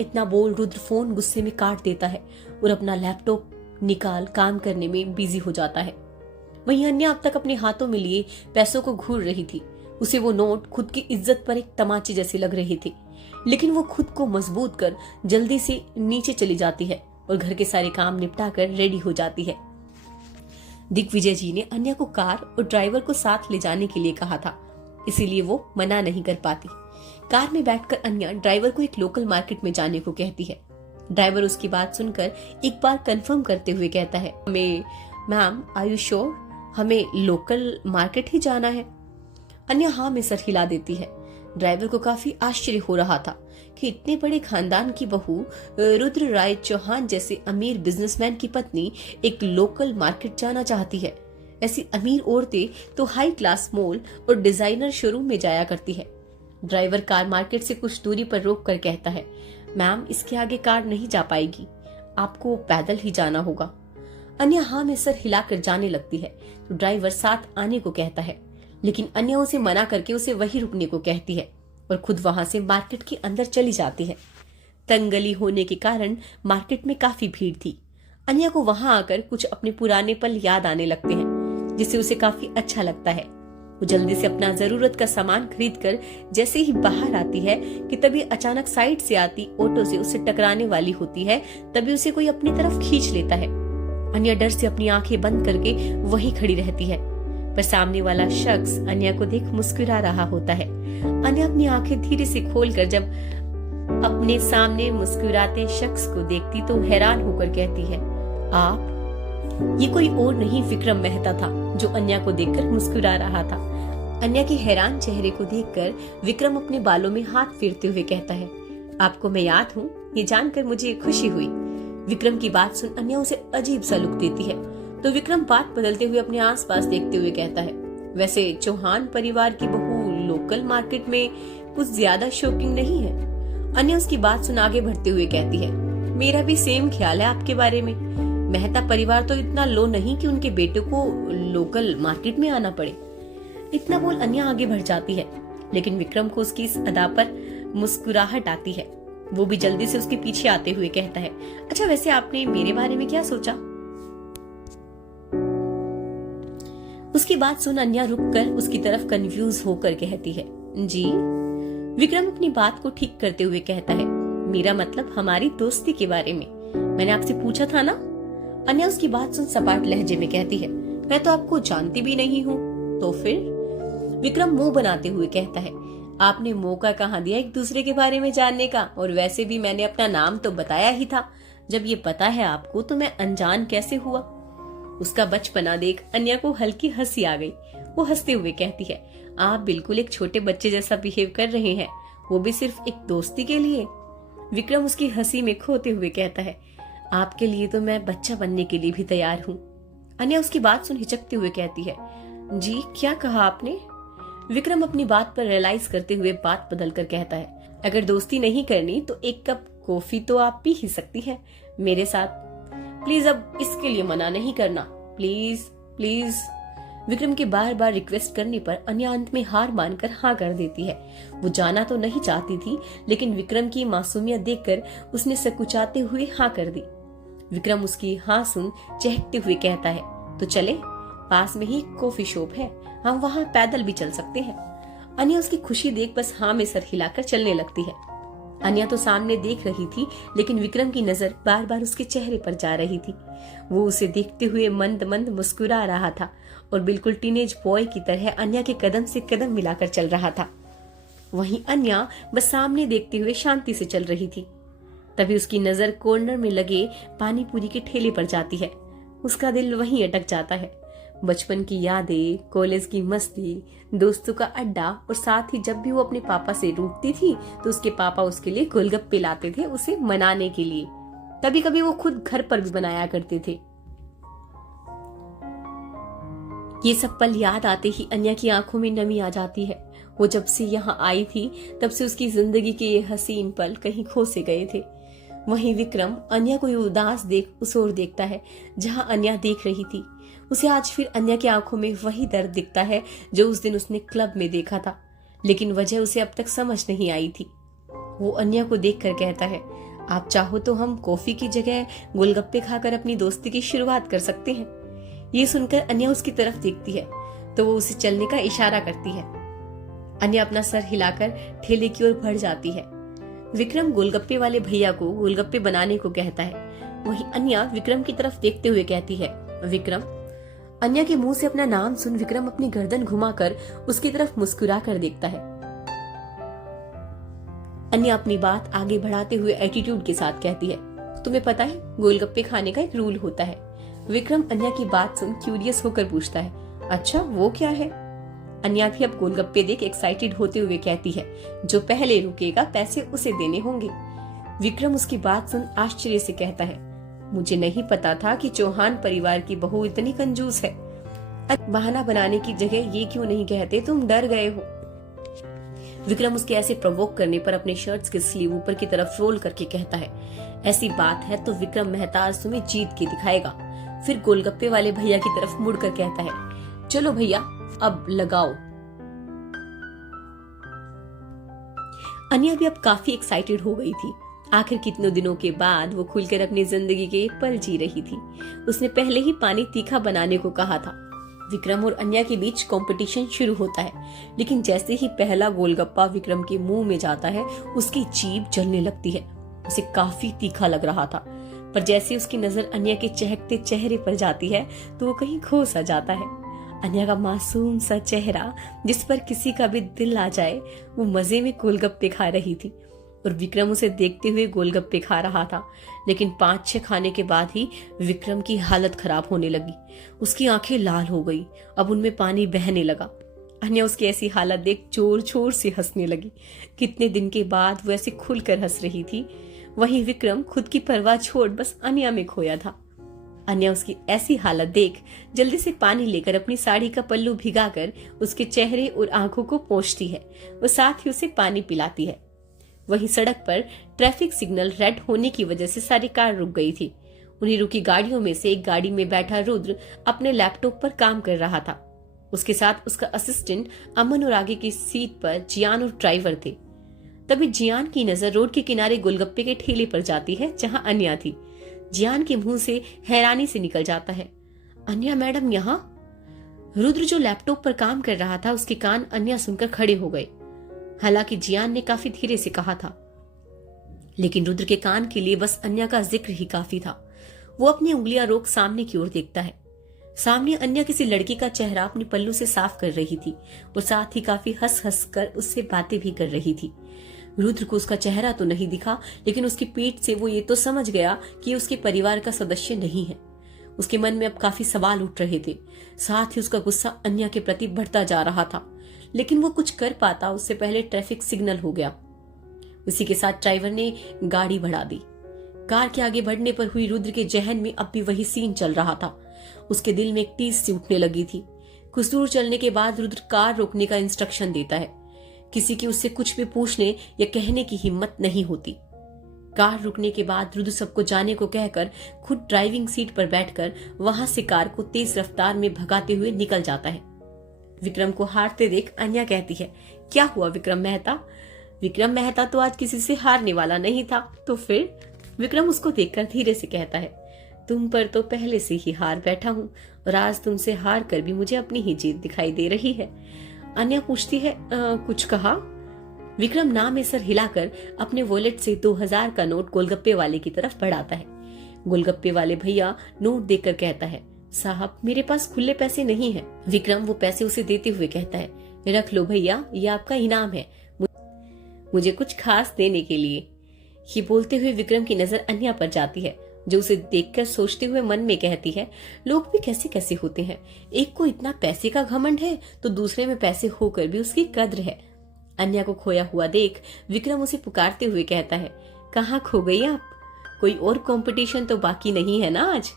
इतना बोल रुद्र फोन गुस्से में काट देता है और अपना लैपटॉप निकाल काम करने में बिजी हो जाता है। वहीं अन्या अब तक अपने हाथों में लिए पैसों को घूर रही थी। उसे वो नोट खुद की इज्जत पर एक तमाचे जैसे लग रहे थे, लेकिन वो खुद को मजबूत कर जल्दी से नीचे चली जाती है और घर के सारे काम निपटा कर रेडी हो जाती है। दिग्विजय जी ने अन्या को कार और ड्राइवर को साथ ले जाने के लिए कहा था, इसीलिए वो मना नहीं कर पाती। कार में बैठकर अन्या ड्राइवर को एक लोकल मार्केट में जाने को कहती है। ड्राइवर उसकी बात सुनकर एक बार कंफर्म करते हुए कहता है, मैम आर यू श्योर, हमें लोकल मार्केट ही जाना है? अन्या हाँ में सर हिला देती है। ड्राइवर को काफी आश्चर्य हो रहा था कि इतने बड़े खानदान की बहू रुद्र राय चौहान जैसे अमीर बिजनेसमैन की पत्नी एक लोकल मार्केट जाना चाहती है। ऐसी अमीर औरतें तो हाई क्लास मॉल और डिजाइनर शोरूम में जाया करती है। ड्राइवर कार मार्केट से कुछ दूरी पर रोक कर कहता है, मैम इसके आगे कार नहीं जा पाएगी, आपको पैदल ही जाना होगा। अन्या हाँ में सर हिलाकर जाने लगती है तो ड्राइवर साथ आने को कहता है, लेकिन अन्या उसे मना करके उसे वहीं रुकने को कहती है और खुद वहां से मार्केट के अंदर चली जाती है। तंग गली होने के कारण मार्केट में काफी भीड़ थी। अन्या को वहां आकर कुछ अपने पुराने पल याद आने लगते हैं, जिससे उसे काफी अच्छा लगता है। वो जल्दी से अपना जरूरत का सामान खरीद कर जैसे ही बाहर आती है कि तभी अचानक साइड से आती ऑटो से उसे टकराने वाली होती है। तभी उसे कोई अपनी तरफ खींच लेता है। अन्या डर से अपनी आंखें बंद करके वहीं खड़ी रहती है, पर सामने वाला शख्स अन्या को देख मुस्कुरा रहा होता है। अन्या अपनी आंखें धीरे से खोलकर जब अपने सामने मुस्कुराते शख्स को देखती तो हैरान होकर कहती है, आप? ये कोई और नहीं विक्रम मेहता था जो अन्या को देखकर मुस्कुरा रहा था। अन्या के हैरान चेहरे को देखकर विक्रम अपने बालों में हाथ फेरते हुए कहता है, आपको मैं याद हूँ, ये जानकर मुझे खुशी हुई। विक्रम की बात सुन अन्या उसे अजीब सा लुक देती है तो विक्रम बात बदलते हुए अपने आसपास देखते हुए कहता है, वैसे चौहान परिवार की बहू लोकल मार्केट में कुछ ज्यादा शॉकिंग नहीं है। अन्या उसकी बात सुन आगे बढ़ते हुए कहती है, मेरा भी सेम ख्याल है आपके बारे में। मेहता परिवार तो इतना लो नहीं कि उनके बेटे को लोकल मार्केट में आना पड़े। इतना बोल अन्या आगे बढ़ जाती है, लेकिन विक्रम को उसकी इस अदा पर मुस्कुराहट आती है। वो भी जल्दी से उसके पीछे आते हुए कहता है, अच्छा वैसे आपने मेरे बारे में क्या सोचा? उसकी बात सुन अन्या रुककर उसकी तरफ कंफ्यूज होकर कहती है, जी। विक्रम अपनी बात को ठीक करते हुए कहता है, मेरा मतलब हमारी दोस्ती के बारे में, मैंने आपसे पूछा था ना। अन्या उसकी बात सुन सपाट लहजे में कहती है, मैं तो आपको जानती भी नहीं हूँ। तो फिर? विक्रम मुंह बनाते हुए कहता है, आपने मौका कहाँ दिया एक दूसरे के बारे में जानने का, और वैसे भी मैंने अपना नाम तो बताया ही था। जब ये पता है आपको तो मैं अनजान कैसे हुआ। उसका बचपना देख अन्या को हल्की हंसी आ गई। वो हंसते हुए कहती है, आप बिल्कुल एक छोटे बच्चे जैसा बिहेव कर रहे हैं, वो भी सिर्फ एक दोस्ती के लिए। विक्रम उसकी हंसी में खोते हुए कहता है, आपके लिए तो मैं बच्चा बनने के लिए भी तैयार हूँ। अन्या उसकी बात सुन हिचकते हुए कहती है, जी क्या कहा आपने? विक्रम अपनी बात पर रियलाइज करते हुए बात बदल कर कहता है, अगर दोस्ती नहीं करनी तो एक कप कॉफी तो आप पी ही सकती हैं मेरे साथ। प्लीज अब इसके लिए मना नहीं करना, प्लीज प्लीज। विक्रम के बार बार रिक्वेस्ट करने पर अन्या अंत में हार मानकर हाँ कर देती है। वो जाना तो नहीं चाहती थी, लेकिन विक्रम की मासूमियत देखकर उसने सकुचाते हुए हाँ कर दी। विक्रम उसकी हाँ सुन चहकते हुए कहता है, तो चले, पास में ही कॉफी शॉप है, हम वहाँ पैदल भी चल सकते हैं। अन्या उसकी खुशी देख बस हाँ में सर हिलाकर चलने लगती है। अन्या तो सामने देख रही थी, लेकिन विक्रम की नजर बार बार उसके चेहरे पर जा रही थी। वो उसे देखते हुए मंद मंद मुस्कुरा रहा था और बिल्कुल टीनेज बॉय की तरह अन्या के कदम से कदम मिलाकर चल रहा था। वहीं अन्या बस सामने देखते हुए शांति से चल रही थी। तभी उसकी नजर कॉर्नर में लगे पानी पूरी के ठेले पर जाती है। उसका दिल वहीं अटक जाता है। बचपन की यादें, कॉलेज की मस्ती, दोस्तों का अड्डा, और साथ ही जब भी वो अपने पापा से रूठती थी तो उसके पापा उसके लिए गोलगप्पे लाते थे उसे मनाने के लिए। कभी कभी वो खुद घर पर भी बनाया करते थे। ये सब पल याद आते ही अन्या की आंखों में नमी आ जाती है। वो जब से यहाँ आई थी तब से उसकी जिंदगी के ये हसीन पल कहीं खो से गए थे। वहीं विक्रम अन्या को उदास देख उस ओर देखता है जहाँ अन्या देख रही थी। उसे आज फिर अन्या की आंखों में वही दर्द दिखता है जो उस दिन उसने क्लब में देखा था, लेकिन वजह उसे अब तक समझ नहीं आई थी। वो अन्या को देखकर कहता है, आप चाहो तो हम कॉफी की जगह गोलगप्पे खाकर अपनी दोस्ती की शुरुआत कर सकते हैं। ये सुनकर अन्या उसकी तरफ देखती है तो वो उसे चलने का इशारा करती है। अन्या अपना सर हिलाकर ठेले की ओर बढ़ जाती है। विक्रम गोलगप्पे वाले भैया को गोलगप्पे बनाने को कहता है। वहीं अन्या विक्रम की तरफ देखते हुए कहती है, विक्रम। अन्या के मुंह से अपना नाम सुन विक्रम अपनी गर्दन घुमाकर उसकी तरफ मुस्कुरा कर देखता है। अन्या अपनी बात आगे बढ़ाते हुए एटीट्यूड के साथ कहती है, तुम्हें पता है गोलगप्पे खाने का एक रूल होता है। विक्रम अन्या की बात सुन क्यूरियस होकर पूछता है, अच्छा वो क्या है? अन्या भी अब गोलगप्पे देख एक्साइटेड होते हुए कहती है, जो पहले रुकेगा पैसे उसे देने होंगे। विक्रम उसकी बात सुन आश्चर्य से कहता है, मुझे नहीं पता था कि चौहान परिवार की बहू इतनी कंजूस है। बहाना बनाने की जगह ये क्यों नहीं कहते तुम डर गए हो? विक्रम उसके ऐसे प्रवोक करने पर अपने शर्ट्स के स्लीव ऊपर की तरफ रोल करके कहता है, ऐसी बात है तो विक्रम मेहता आज तुम्हें जीत के दिखाएगा। फिर गोलगप्पे वाले भैया की तरफ मुड़कर कहता है, चलो भैया अब लगाओ। अन्या भी अब काफी एक्साइटेड हो गई थी। आखिर कितनों दिनों के बाद वो खुलकर अपनी जिंदगी के पल जी रही थी। उसने पहले ही पानी तीखा बनाने को कहा था। विक्रम और अन्या के बीच कंपटीशन शुरू होता है, लेकिन जैसे ही पहला गोलगप्पा विक्रम के मुंह में जाता है उसकी जीभ जलने लगती है। उसे काफी तीखा लग रहा था, पर जैसे उसकी नजर अन्या के चहकते चेहरे पर जाती है तो वो कहीं खो सा जाता है। अन्या का मासूम सा चेहरा जिस पर किसी का भी दिल आ जाए, वो मजे में गोलगप्पे खा रही थी और विक्रम उसे देखते हुए गोलगप्पे खा रहा था। लेकिन 5-6 खाने के बाद ही विक्रम की हालत खराब होने लगी। उसकी आंखें लाल हो गई, अब उनमें पानी बहने लगा। अन्या उसकी ऐसी हालत देख जोर जोर से हंसने लगी। कितने दिन के बाद वो ऐसे खुलकर हंस रही थी। वहीं विक्रम खुद की परवाह छोड़ बस अन्या में खोया था। अन्या उसकी ऐसी हालत देख जल्दी से पानी लेकर अपनी साड़ी का पल्लू भिगाकर उसके चेहरे और आंखों को पोंछती है। वो साथ ही उसे पानी पिलाती है। वहीं सड़क पर ट्रैफिक सिग्नल रेड होने की वजह से सारी कार रुक गई थी। उन्हीं रुकी गाड़ियों में से एक गाड़ी में बैठा रुद्र अपने लैपटॉप पर काम कर रहा था। उसके साथ उसका असिस्टेंट अमन और आगे की सीट पर जियान और ड्राइवर थे। तभी जियान की नजर रोड के किनारे गोलगप्पे के ठेले पर जाती है जहां अन्या थी। जियान के मुंह से हैरानी से निकल जाता है, अन्या मैडम यहाँ? रुद्र जो लैपटॉप पर काम कर रहा था उसके कान अन्या सुनकर खड़े हो गए। हालांकि जियान ने काफी धीरे से कहा था, लेकिन रुद्र के कान के लिए बस अन्या का जिक्र ही काफी था। वो अपनी उंगलियां रोक सामने की ओर देखता है। सामने अन्या किसी लड़की का चेहरा अपनी पल्लू से साफ कर रही थी और साथ ही काफी हंस हंस कर उससे बातें भी कर रही थी। रुद्र को उसका चेहरा तो नहीं दिखा, लेकिन उसकी पीठ से वो ये तो समझ गया कि उसके परिवार का सदस्य नहीं है। उसके मन में अब काफी सवाल उठ रहे थे। साथ ही उसका गुस्सा अन्या के प्रति बढ़ता जा रहा था, लेकिन वो कुछ कर पाता उससे पहले ट्रैफिक सिग्नल हो गया। उसी के साथ ड्राइवर ने गाड़ी बढ़ा दी। कार के आगे बढ़ने पर हुई रुद्र के जहन में अब भी वही सीन चल रहा था। उसके दिल में एक टीस सी उठने लगी थी। कुछ दूर चलने के बाद रुद्र कार रोकने का इंस्ट्रक्शन देता है। किसी की उससे कुछ भी पूछने या कहने की हिम्मत नहीं होती। कार रुकने के बाद रुद्र सबको जाने को कहकर खुद ड्राइविंग सीट पर बैठकर वहां से कार को तेज रफ्तार में भगाते हुए निकल जाता है। विक्रम को हारते देख अन्या कहती है, क्या हुआ विक्रम मेहता? विक्रम मेहता तो आज किसी से हारने वाला नहीं था, तो फिर? विक्रम उसको देखकर धीरे से कहता है, तुम पर तो पहले से ही हार बैठा हूँ और आज तुमसे हार कर भी मुझे अपनी ही जीत दिखाई दे रही है। अन्या पूछती है, कुछ कहा? विक्रम ना में सर हिलाकर अपने वॉलेट से 2000 का नोट गोलगप्पे वाले की तरफ बढ़ाता है। गोलगप्पे वाले भैया नोट देकर कहता है, साहब मेरे पास खुले पैसे नहीं है। विक्रम वो पैसे उसे देते हुए कहता है, रख लो भैया, ये आपका इनाम है मुझे कुछ खास देने के लिए। ये बोलते हुए विक्रम की नजर अन्या पर जाती है, जो उसे देखकर सोचते हुए मन में कहती है, लोग भी कैसे कैसे होते हैं। एक को इतना पैसे का घमंड है तो दूसरे में पैसे होकर भी उसकी कद्र है। अन्या को खोया हुआ देख विक्रम उसे पुकारते हुए कहता है, कहाँ खो गई आप? कोई और कंपटीशन तो बाकी नहीं है ना आज?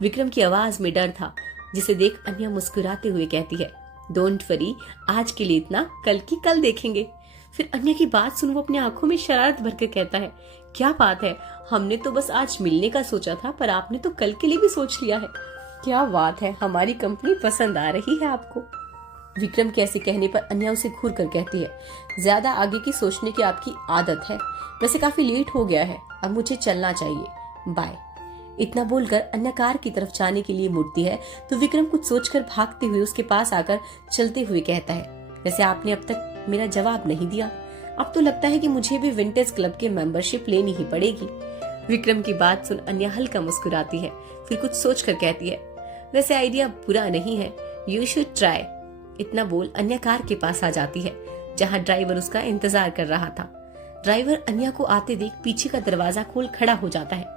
विक्रम की आवाज में डर था, जिसे देख अन्या मुस्कुराते हुए कहती है, डोंट वरी, आज के लिए इतना, कल की कल देखेंगे। फिर अन्या की बात सुन वो अपनी आंखों में शरारत भरकर कहता है, क्या बात है, हमने तो बस आज मिलने का सोचा था, पर आपने तो कल के लिए भी सोच लिया है। क्या बात है, हमारी कंपनी पसंद आ रही है आपको। विक्रम के ऐसे कहने पर अन्या उसे घूर कर कहती है, ज्यादा आगे की सोचने की आपकी आदत है। वैसे काफी लेट हो गया है, अब मुझे चलना चाहिए, बाय। इतना बोलकर अन्या कार की तरफ जाने के लिए मुड़ती है तो विक्रम कुछ सोचकर भागते हुए उसके पास आकर चलते हुए कहता है, वैसे आपने अब तक मेरा जवाब नहीं दिया। अब तो लगता है कि मुझे भी विंटेज क्लब की मेंबरशिप लेनी ही पड़ेगी। विक्रम की बात सुन अन्या हल्का मुस्कुराती है, फिर कुछ सोचकर कहती है, वैसे आइडिया बुरा नहीं है, यू शुड ट्राई। इतना बोल अन्या कार के पास आ जाती है, जहाँ ड्राइवर उसका इंतजार कर रहा था। ड्राइवर अन्या को आते देख पीछे का दरवाजा खोल खड़ा हो जाता है।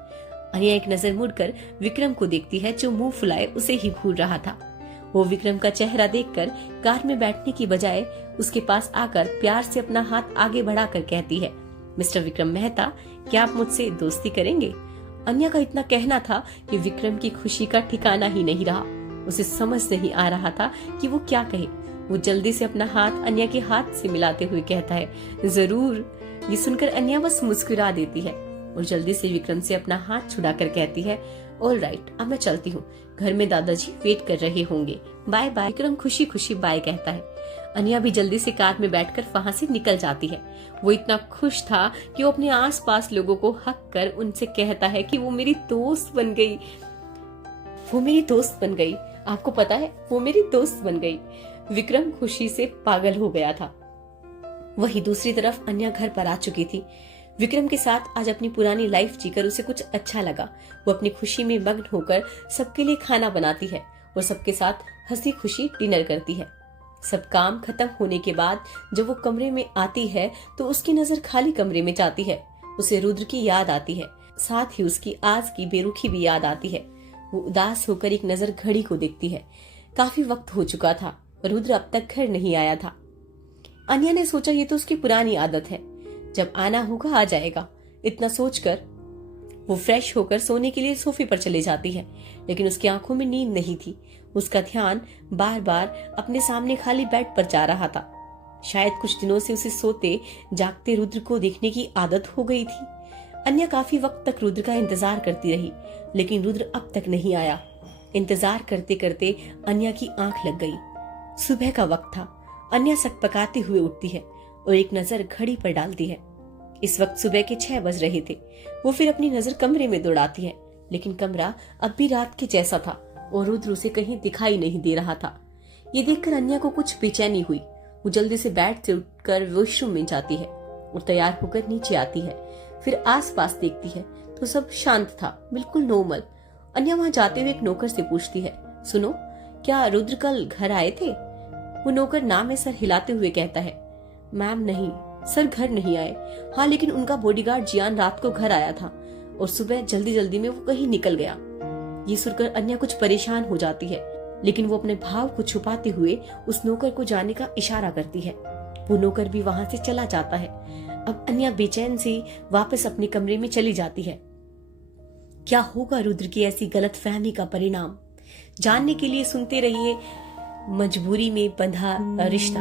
अन्या एक नजर मुड़कर विक्रम को देखती है, जो मुंह फुलाए उसे ही घूर रहा था। वो विक्रम का चेहरा देखकर कार में बैठने की बजाय उसके पास आकर प्यार से अपना हाथ आगे बढ़ाकर कहती है, मिस्टर विक्रम मेहता, क्या आप मुझसे दोस्ती करेंगे? अन्या का इतना कहना था कि विक्रम की खुशी का ठिकाना ही नहीं रहा। उसे समझ नहीं आ रहा था कि वो क्या कहे। वो जल्दी से अपना हाथ अन्या के हाथ से मिलाते हुए कहता है, जरूर। ये सुनकर अन्या बस मुस्कुरा देती है और जल्दी से विक्रम से अपना हाथ छुड़ाकर कहती है, ऑल राइट, अब मैं चलती हूँ, घर में दादाजी वेट कर रहे होंगे, बाय बाय। विक्रम खुशी खुशी बाय कहता है। अन्या भी जल्दी से कार में बैठकर वहां से निकल जाती है। वो इतना खुश था कि वो अपने आसपास लोगों को हक कर उनसे कहता है कि वो मेरी दोस्त बन गई, वो मेरी दोस्त बन गई। आपको पता है, वो मेरी दोस्त बन गई। विक्रम खुशी से पागल हो गया था। वहीं दूसरी तरफ अन्या घर पर आ चुकी थी। विक्रम के साथ आज अपनी पुरानी लाइफ जीकर उसे कुछ अच्छा लगा। वो अपनी खुशी में मग्न होकर सबके लिए खाना बनाती है और सबके साथ हंसी खुशी डिनर करती है। सब काम खत्म होने के बाद जब वो कमरे में आती है तो उसकी नजर खाली कमरे में जाती है। उसे रुद्र की याद आती है, साथ ही उसकी आज की बेरुखी भी याद आती है। वो उदास होकर एक नजर घड़ी को देखती है। काफी वक्त हो चुका था, रुद्र अब तक घर नहीं आया था। अन्या ने सोचा ये तो उसकी पुरानी आदत है, जब आना होगा आ जाएगा। इतना सोचकर वो फ्रेश होकर सोने के लिए सोफे पर चले जाती है, लेकिन उसकी आंखों में नींद नहीं थी। उसका ध्यान बार बार अपने सामने खाली बेड पर जा रहा था। शायद कुछ दिनों से उसे सोते जागते रुद्र को देखने की आदत हो गई थी। अन्या काफी वक्त तक रुद्र का इंतजार करती रही, लेकिन रुद्र अब तक नहीं आया। इंतजार करते करते अन्या की आंख लग गई। सुबह का वक्त था। अन्या सकपकाते हुए उठती है और एक नजर घड़ी पर डालती है। इस वक्त सुबह के 6 बज रहे थे। वो फिर अपनी नजर कमरे में दौड़ाती है, लेकिन कमरा अब भी रात के जैसा था और रुद्र उसे कहीं दिखाई नहीं दे रहा था। ये देखकर अन्या को कुछ बेचैनी हुई। वो जल्दी से बेड से उठकर वॉशरूम में जाती है और तैयार होकर नीचे आती है। फिर आसपास देखती है तो सब शांत था, बिल्कुल नॉर्मल। अन्या वहां जाते हुए एक नौकर से पूछती है, सुनो, क्या रुद्र कल घर आए थे? वो नौकर नाम में सर हिलाते हुए कहता है, मैम नहीं, सर घर नहीं आए। हाँ, लेकिन उनका बॉडीगार्ड जियान रात को घर आया था और सुबह जल्दी जल्दी में वो कहीं निकल गया। ये सुनकर अन्या कुछ परेशान हो जाती है, लेकिन वो अपने भाव को छुपाते हुए उस नौकर को जाने का इशारा करती है। वो नौकर भी वहां से चला जाता है। अब अन्या बेचैन से वापस अपने कमरे में चली जाती है। क्या होगा रुद्र की ऐसी गलतफहमी का परिणाम? जानने के लिए सुनते रहिए मजबूरी में बंधा रिश्ता।